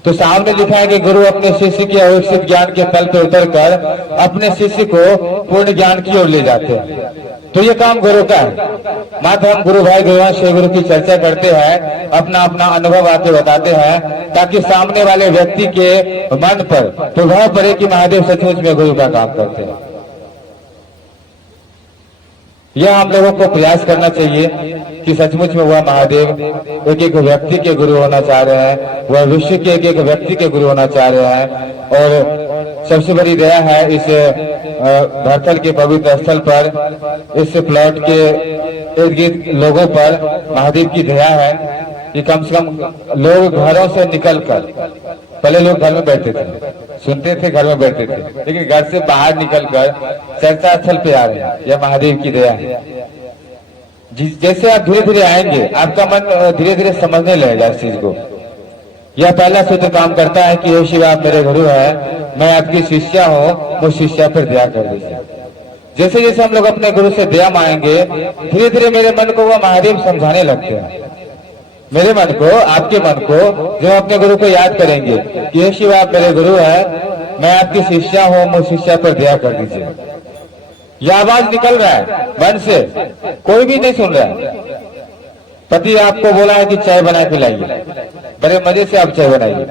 तो साहब ने लिखा है कि गुरु अपने शिष्य के अविकसित ज्ञान के तल पे उतरकर अपने शिष्य को पूर्ण ज्ञान की ओर ले जाते हैं। तो ये काम गुरु का है। मात्र हम गुरु भाई गुरुवान श्री गुरु की चर्चा करते हैं, अपना अपना अनुभव आके बताते हैं, ताकि सामने वाले व्यक्ति के मन पर प्रभाव पड़े कि महादेव सचमुच में गुरु का काम करते हैं। यह हम लोगों को प्रयास करना चाहिए कि सचमुच में वह महादेव एक एक व्यक्ति के गुरु होना चाह रहे हैं, वह विश्व के एक एक व्यक्ति के गुरु होना चाह रहे हैं। और सबसे बड़ी दया है इस धरतल के पवित्र स्थल पर, इस प्लॉट के इर्द गिर्द लोगों पर महादेव की दया है कि कम से कम लोग घरों से निकलकर, पहले लोग घर में बैठते थे, सुनते थे, घर में बैठते थे, लेकिन घर से बाहर निकलकर चर्चा स्थल पे आ रहे हैं। यह महादेव की दया है। जैसे आप धीरे धीरे आएंगे, आपका मन धीरे धीरे समझने लगेगा इस चीज को। यह पहला सूत्र काम करता है कि हे शिव आप मेरे गुरु है, मैं आपकी शिष्या हूँ, मुझ शिष्या पर दया कर दीजिए। जैसे जैसे हम लोग अपने गुरु से दया मांगेंगे, धीरे धीरे मेरे मन को वह महादेव समझाने लगते हैं। मेरे मन को, आपके मन को, जो अपने गुरु को याद करेंगे कि हे शिव आप मेरे गुरु है, मैं आपकी शिष्या हूँ, मुझ शिष्या पर दया कर दीजिए। यह आवाज निकल रहा है मन से, कोई भी नहीं सुन रहा है। पति आपको बोला है कि चाय बना के लाइए, बड़े मजे से आप चाय बनाइए,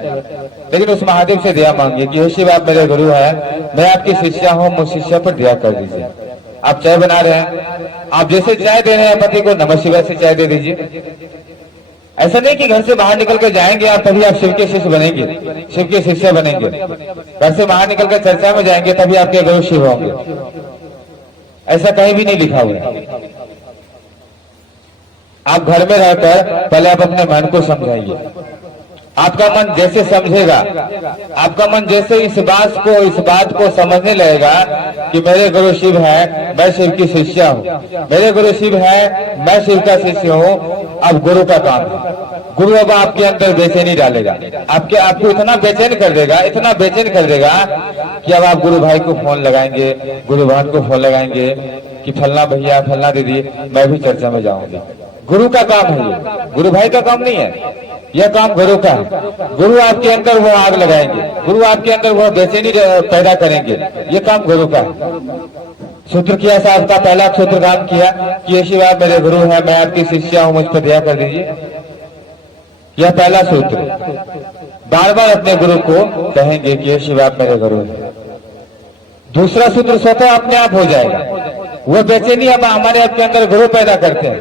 लेकिन उस महादेव से दया मांगिए कि हे शिव आप मेरे गुरु है, मैं आपकी शिष्या हूँ, मुझ शिष्या पर दया कर दीजिए। आप चाय बना रहे हैं, आप जैसे चाय दे रहे हैं पति को, नमः शिवाय से चाय दे दीजिए। ऐसा नहीं कि घर से बाहर निकल कर जाएंगे आप तभी आप शिव के शिष्य बनेंगे, शिव के शिष्य बनेंगे। घर से बाहर निकल कर चर्चा में जाएंगे तभी आपके गुरु शिव होंगे, ऐसा कहीं भी नहीं लिखा हुआ है। आप घर में रहकर पहले आप अपने मन को समझाइए। आपका मन जैसे समझेगा, आपका मन जैसे इस बात को समझने लगेगा कि मेरे गुरु शिव है, मैं शिव की शिष्या हूँ, मेरे गुरु शिव है, मैं शिव का शिष्य हूँ। अब गुरु का काम है। गुरु अब आपके अंदर बेचैनी डालेगा, आपको इतना बेचैन कर देगा, इतना बेचैन कर देगा कि अब आप गुरु भाई को फोन लगाएंगे, गुरु बहन को फोन लगाएंगे कि फलना भैया, फलना दीदी, मैं भी चर्चा में जाऊंगी। गुरु का काम है ये, गुरु भाई का काम नहीं है, यह काम गुरु का है। गुरु आपके अंदर वो आग लगाएंगे, गुरु आपके अंदर वो बेचैनी पैदा करेंगे, ये काम गुरु का है। सूत्र किया साहब का पहला सूत्र काम किया कि हे शिव आप मेरे गुरु है, मैं आपकी शिष्या हूँ, मुझ पर दया कर दीजिए। यह पहला सूत्र। बार बार अपने गुरु को कहेंगे कि हे शिव आप मेरे गुरु हैं। दूसरा सूत्र स्वतः अपने आप हो जाएगा। वो बेचैनी अब हमारे आपके अंदर गुरु पैदा करते हैं,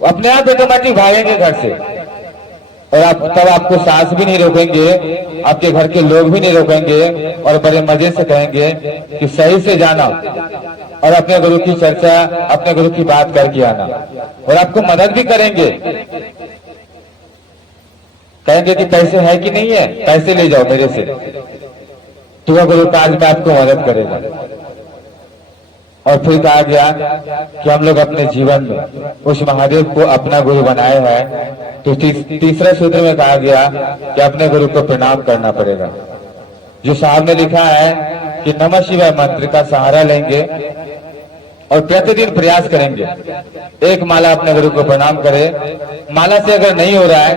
वो अपने आप ऑटोमेटिक भागेंगे घर से, और आप तब आपको सांस भी नहीं रोकेंगे, आपके घर के लोग भी नहीं रोकेंगे, और बड़े मजे से कहेंगे कि सही से जाना और अपने गुरु की चर्चा, अपने गुरु की बात करके आना, और आपको मदद भी करेंगे। कहेंगे कि पैसे है कि नहीं है, पैसे ले जाओ मेरे से, तो वह गुरु काज में आपको मदद करेगा। और फिर कहा गया कि हम लोग अपने जीवन में उस महादेव को अपना गुरु बनाए हैं, तो तीसरे सूत्र में कहा गया कि अपने गुरु को प्रणाम करना पड़ेगा। जो साहब ने लिखा है कि नमः शिवाय मंत्र का सहारा लेंगे और प्रतिदिन प्रयास करेंगे, एक माला अपने गुरु को प्रणाम करें। माला से अगर नहीं हो रहा है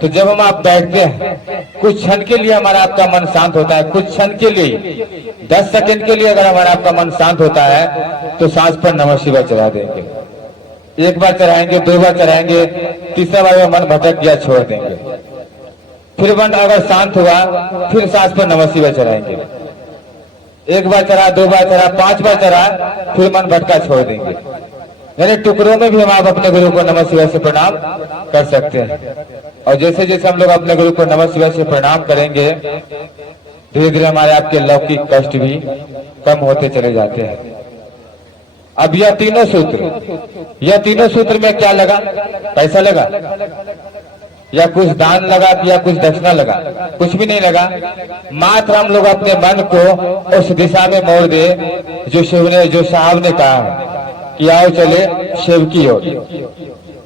तो जब हम आप बैठते हैं, कुछ क्षण के लिए हमारा आपका मन शांत होता है, कुछ क्षण के लिए 10 सेकंड के लिए अगर हमारा आपका मन शांत होता है तो सांस पर नमः शिवाय चढ़ा देंगे। एक बार चढ़ाएंगे, 2 बार चढ़ाएंगे, तीसरा बार मन भटक गया छोड़ देंगे। फिर मन अगर शांत हुआ फिर सांस पर नमः शिवाय चढ़ाएंगे। एक बार चढ़ा, 2 बार चढ़ा, 5 बार चढ़ा, फिर मन भटका छोड़ देंगे। यानी टुकड़ों में भी हम आप अपने गुरु को नमः शिवाय से प्रणाम कर सकते हैं। और जैसे जैसे हम लोग अपने गुरु को नमः शिवाय से प्रणाम करेंगे, धीरे धीरे हमारे आपके लौकिक कष्ट भी कम होते चले जाते हैं। अब यह तीनों सूत्र में क्या लगा? पैसा लगा या कुछ दान लगा या कुछ दक्षिणा लगा? कुछ भी नहीं लगा। मात्र हम लोग अपने मन को उस दिशा में मोड़ दे जो साहब ने कहा है कि आओ चले शिव की ओर,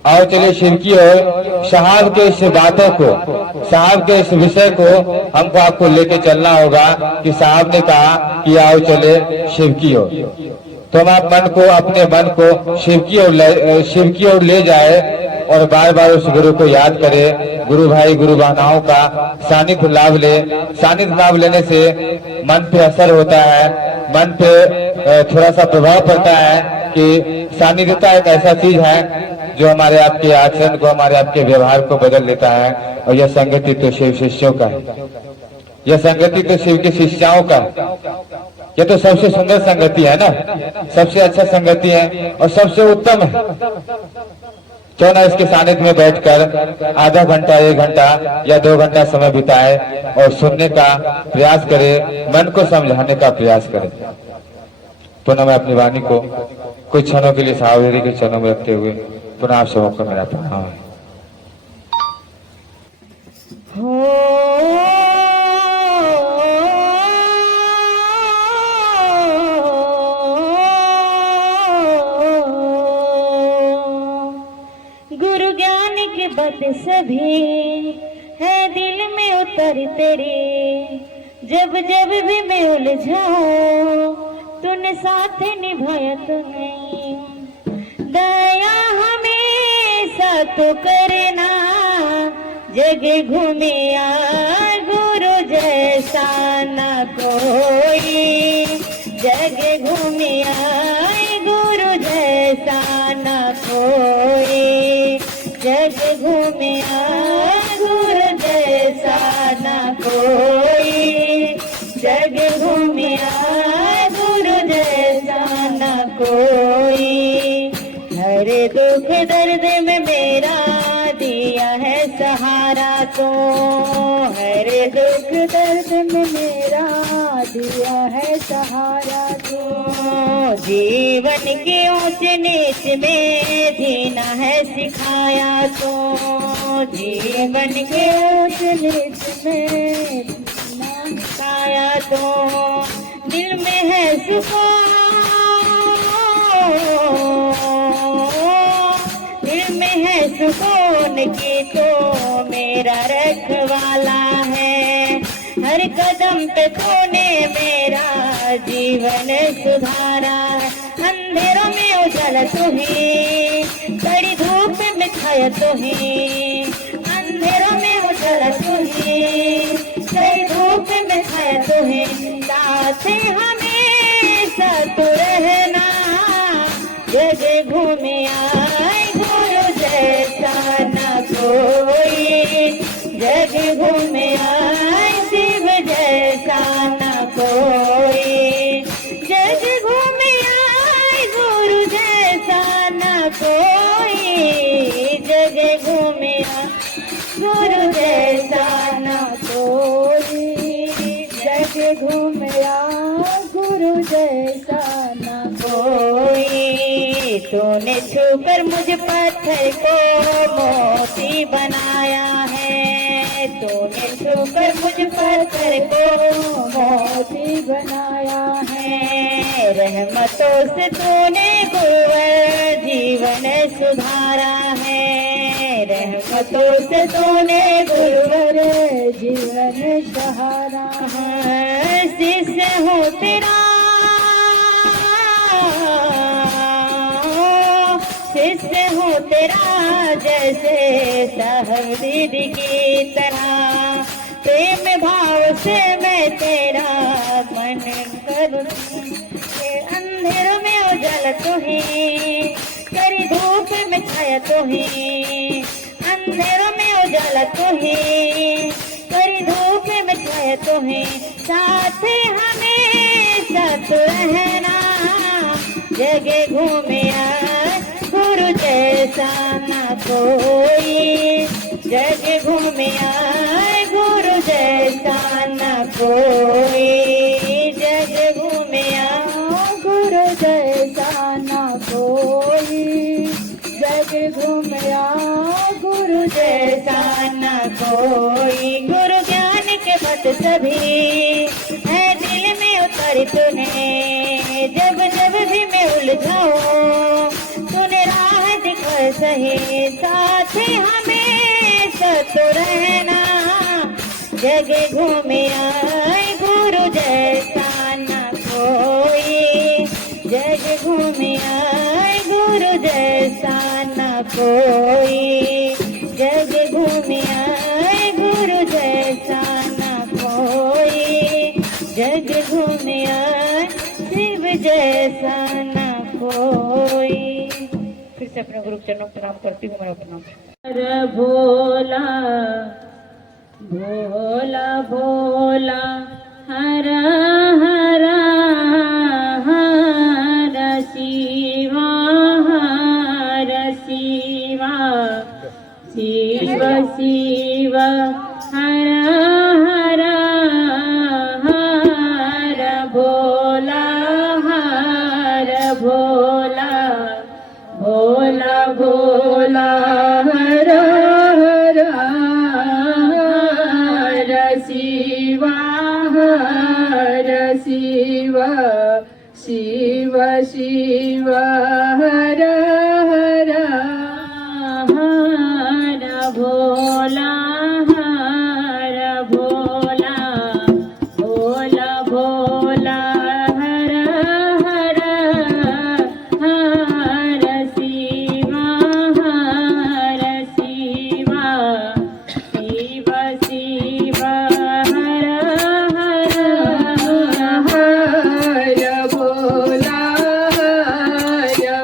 आओ चले शिव की ओर। साहब के इस बातों को, साहब के इस विषय को हमको आपको लेके चलना होगा कि साहब ने कहा कि आओ चले शिव की ओर। तो हम आप अपने मन को शिव की ओर ले जाए और बार बार उस गुरु को याद करे। गुरु भाई गुरु बहनाओं का सानिध्य लाभ ले। सानिध्य लाभ लेने से मन पे असर होता है, मन पे थोड़ा सा प्रभाव पड़ता है कि सानिध्यता एक ऐसा चीज है जो हमारे आपके आचरण को, हमारे आपके व्यवहार को बदल लेता है। और यह संगति तो शिव शिष्यों का है, यह संगति तो शिव के शिष्याओं का है। यह तो सबसे सुंदर संगति है ना, सबसे अच्छा संगति है और सबसे उत्तम है। क्यों ना इसके सानिध्य में बैठकर आधा घंटा, 1 घंटा या 2 घंटा समय बिताए और सुनने का प्रयास करे, मन को समझाने का प्रयास करे। तो ना मैं अपनी वाणी को कुछ क्षणों के लिए सावधानी के क्षणों में रखते हुए पुनः आप सबों को मेरा प्रणाम है। गुरु ज्ञान के बात सभी है दिल में उतर तेरे, जब जब भी मैं उलझाऊं तूने साथ निभाया तो नहीं। दया हमेशा तो करना, जग घूमिया गुरु जैसा ना कोई, जग घूमिया गुरु जैसा ना कोई, जग घूमिया गुरु जैसा ना कोई, जग घूमिया गुरु जैसा ना कोई। हर दुख दर्द में मेरा दिया है सहारा तो, हर दुख दर्द में मेरा दिया है सहारा तो। जीवन के ऊंच नीच में जीना है सिखाया तो, जीवन के ऊंच नीच में जीना सिखाया तो। दिल में है सुकून, दिल में है सुकून की तो मेरा रखवाला है। हर कदम पे तूने मेरा जीवन सुधारा है। अंधेरों में उजाला तू ही, कड़ी धूप में छाया तू ही, अंधेरों में उजाला तू ही, कड़ी धूप में छाया तू ही। साथ हमेशा तू रहना, जग घूमे आए गुरु जैसा ना कोई, जग घूमे आए शिव जैसा ना कोई। तूने छूकर मुझ पत्थर को मोती बनाया है, तूने छूकर मुझ पत्थर को मोती बनाया है। रहमतों से तूने गुरुवर जीवन सुधारा है, रहमतों से तूने गुरुवर जीवन सहारा है। शिष्य हूँ तेरा, शिष्य हूँ तेरा जैसे साहब दीदी की तरह, प्रेम भाव से मैं तेरा मन करूँ। अंधेरों में उजाला तो ही, करी धूप में छाया तो ही, अंधेरों में उजाला तो ही, करी धूप में छाया तो ही, साथ हमेशा तो रहना। जगह घूमे गुरु जैसा ना कोई, जग घूमे गुरु जैसा ना कोई, जग घूमे गुरु जैसा ना कोई, जग घूमे गुरु जैसा ना कोई। गुरु ज्ञान के बत सभी है दिल में उतारी तूने, जब जब भी मैं उलझाऊं तूने राह दिखा सही, साथ हमेशा तो रहना। जगह घूमे गुरु जैसा ना कोई, जगह घूमे गुरु जैसा ना कोई, जगह घूमे गुरु जैसा ना कोई, जगह घूमे शिव जैसा ना कोई। फिर से अपने गुरु चरणों को प्रणाम करती हूँ मैं अपना। हर भोला भोला भोला हर हर हर शिवा हर शिवा, शिव शिव हर हर हर भोला हर भोला, भोला भोला हर हर हर शिवा हर शिवा, शिव शिव हर हर हर भोला हर भोला, भोला भोला हर हर हर शिवा हर शिवा, शिव शिव हर हर हर भोला हर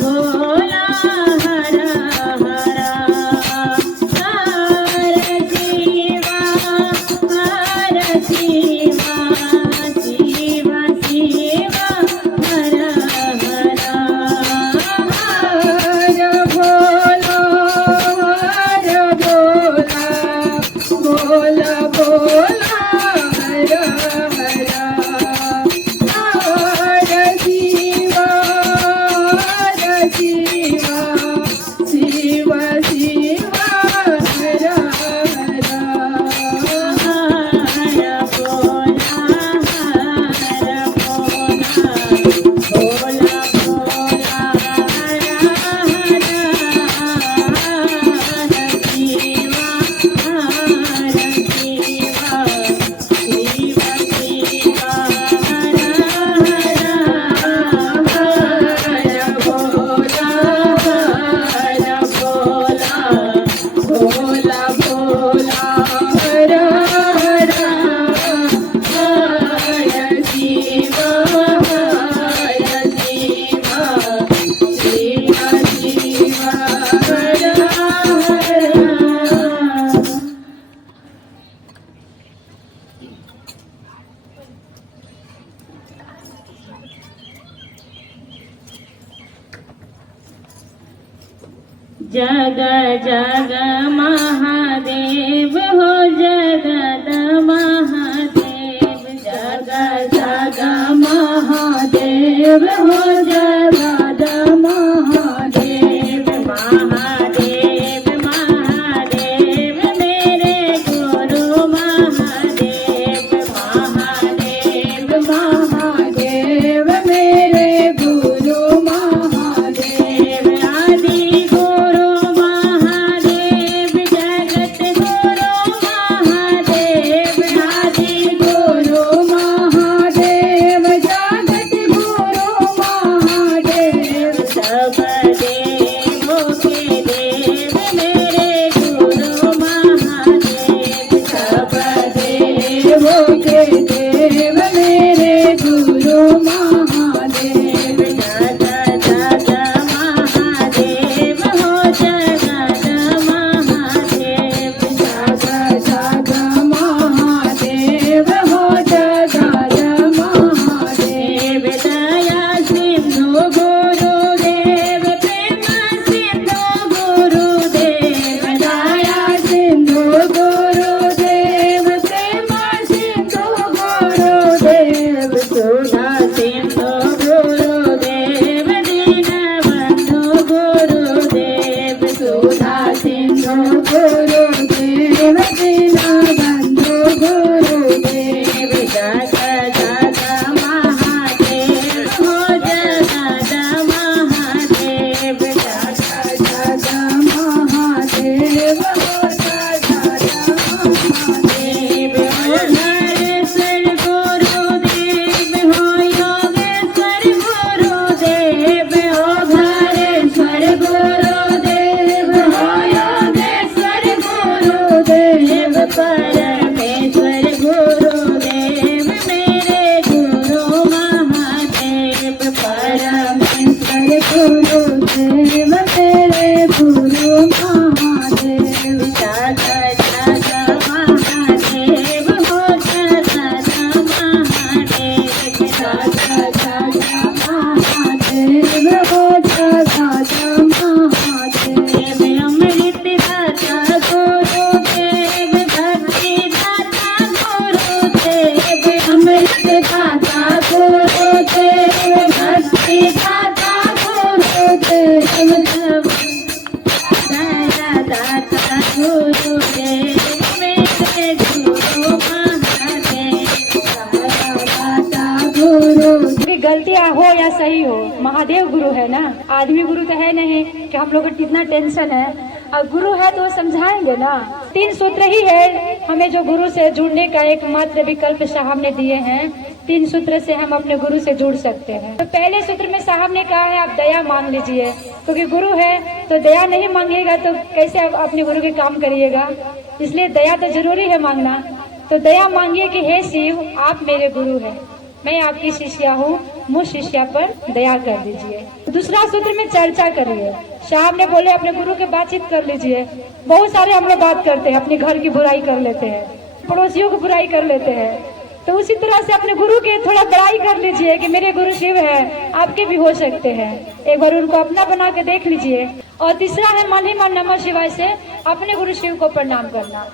भोला हरा हरा हर शिवा शिवा शिवा शिवा हरा हरा हर भोला भोला भोला हरा हरा हर शिवा शिवा शिवा शिवा हरा हरा हर भोला भोला भोला हरा हरा हर शिवा शिवा शिवा शिवा हरा हरा हर भोला भोला भोला हरा हरा हर शिवा शिवा शिवा शिवा हरा हरा। जग जग महादेव हो जगद महादेव जग जग महादेव हो जगद महादेव महादेव महादेव मेरे गुरु महादेव महादेव महादेव मेरे गुरु महादेव आदि गुरु महादेव जगत गुरु महादेव आदि गुरु महादेव जगत गुरु महादेव सब देवों के देव मेरे गुरु महादेव सब देवों के देव मेरे गुरु महादेव जग जग महादेव हो जगद महादेव जग जग महादेव हो जगद महादेव दया सिंधु गुरुदेव प्रेम सिंधु गुरुदेव दया सिंधु गुरुदेव प्रेम सिंधु गुरुदेव सुधा सिंधु गुरुदेव दीनबंधु गुरुदेव सुधा सिंधु गुरुदेव दीनबंधु गुरुदेव जग जग महादेव हो जगद महादेव जग जग महादेव हो जगद महादेव हरेश्वर गुरुदेव हो योगेश्वर गुरुदेव हो हरेश्वर गुरुदेव हो योगेश्वर गुरुदेव परमेश्वर गुरुदेव मेरे गुरु महादेव परमेश्वर गुरुदेव मेरे गुरु महादेव जग जग महादेव हो जगद महादेव जग जग महादेव हो जगद महादेव अमृत दाता गुरुदेव भक्ति दाता गुरुदेव अमृत दाता गुरुदेव भक्ति दाता गुरुदेव दया दाता गुरुदेव मेरे गुरु महादेव दाता गुरु कि गलतियां हो या सही हो, महादेव गुरु है ना। आदमी गुरु तो है नहीं कि हम लोग को कितना टेंशन है। और गुरु है तो वो समझाएंगे ना। 3 सूत्र ही है हमें जो गुरु से जुड़ने का एकमात्र विकल्प साहब ने दिए हैं। 3 सूत्र से हम अपने गुरु से जुड़ सकते हैं। तो पहले सूत्र में साहब ने कहा है आप दया मांग लीजिए, क्योंकि गुरु है तो दया नहीं मांगिएगा तो कैसे आप अपने गुरु के काम करिएगा। इसलिए दया तो जरूरी है मांगना। तो दया मांगिए कि हे शिव आप मेरे गुरु हैं, मैं आपकी शिष्या हूँ, मुझ शिष्या पर दया कर दीजिए। दूसरा सूत्र में चर्चा करिए। साहब ने बोले अपने गुरु के बातचीत कर लीजिए। बहुत सारे हम लोग बात करते हैं, अपने घर की बुराई कर लेते हैं, पड़ोसियों की बुराई कर लेते हैं। तो उसी तरह से अपने गुरु के थोड़ा बड़ाई कर लीजिए कि मेरे गुरु शिव है, आपके भी हो सकते हैं। एक बार उनको अपना बना के देख लीजिए। और तीसरा है मन ही मन नमः शिवाय से अपने गुरु शिव को प्रणाम करना।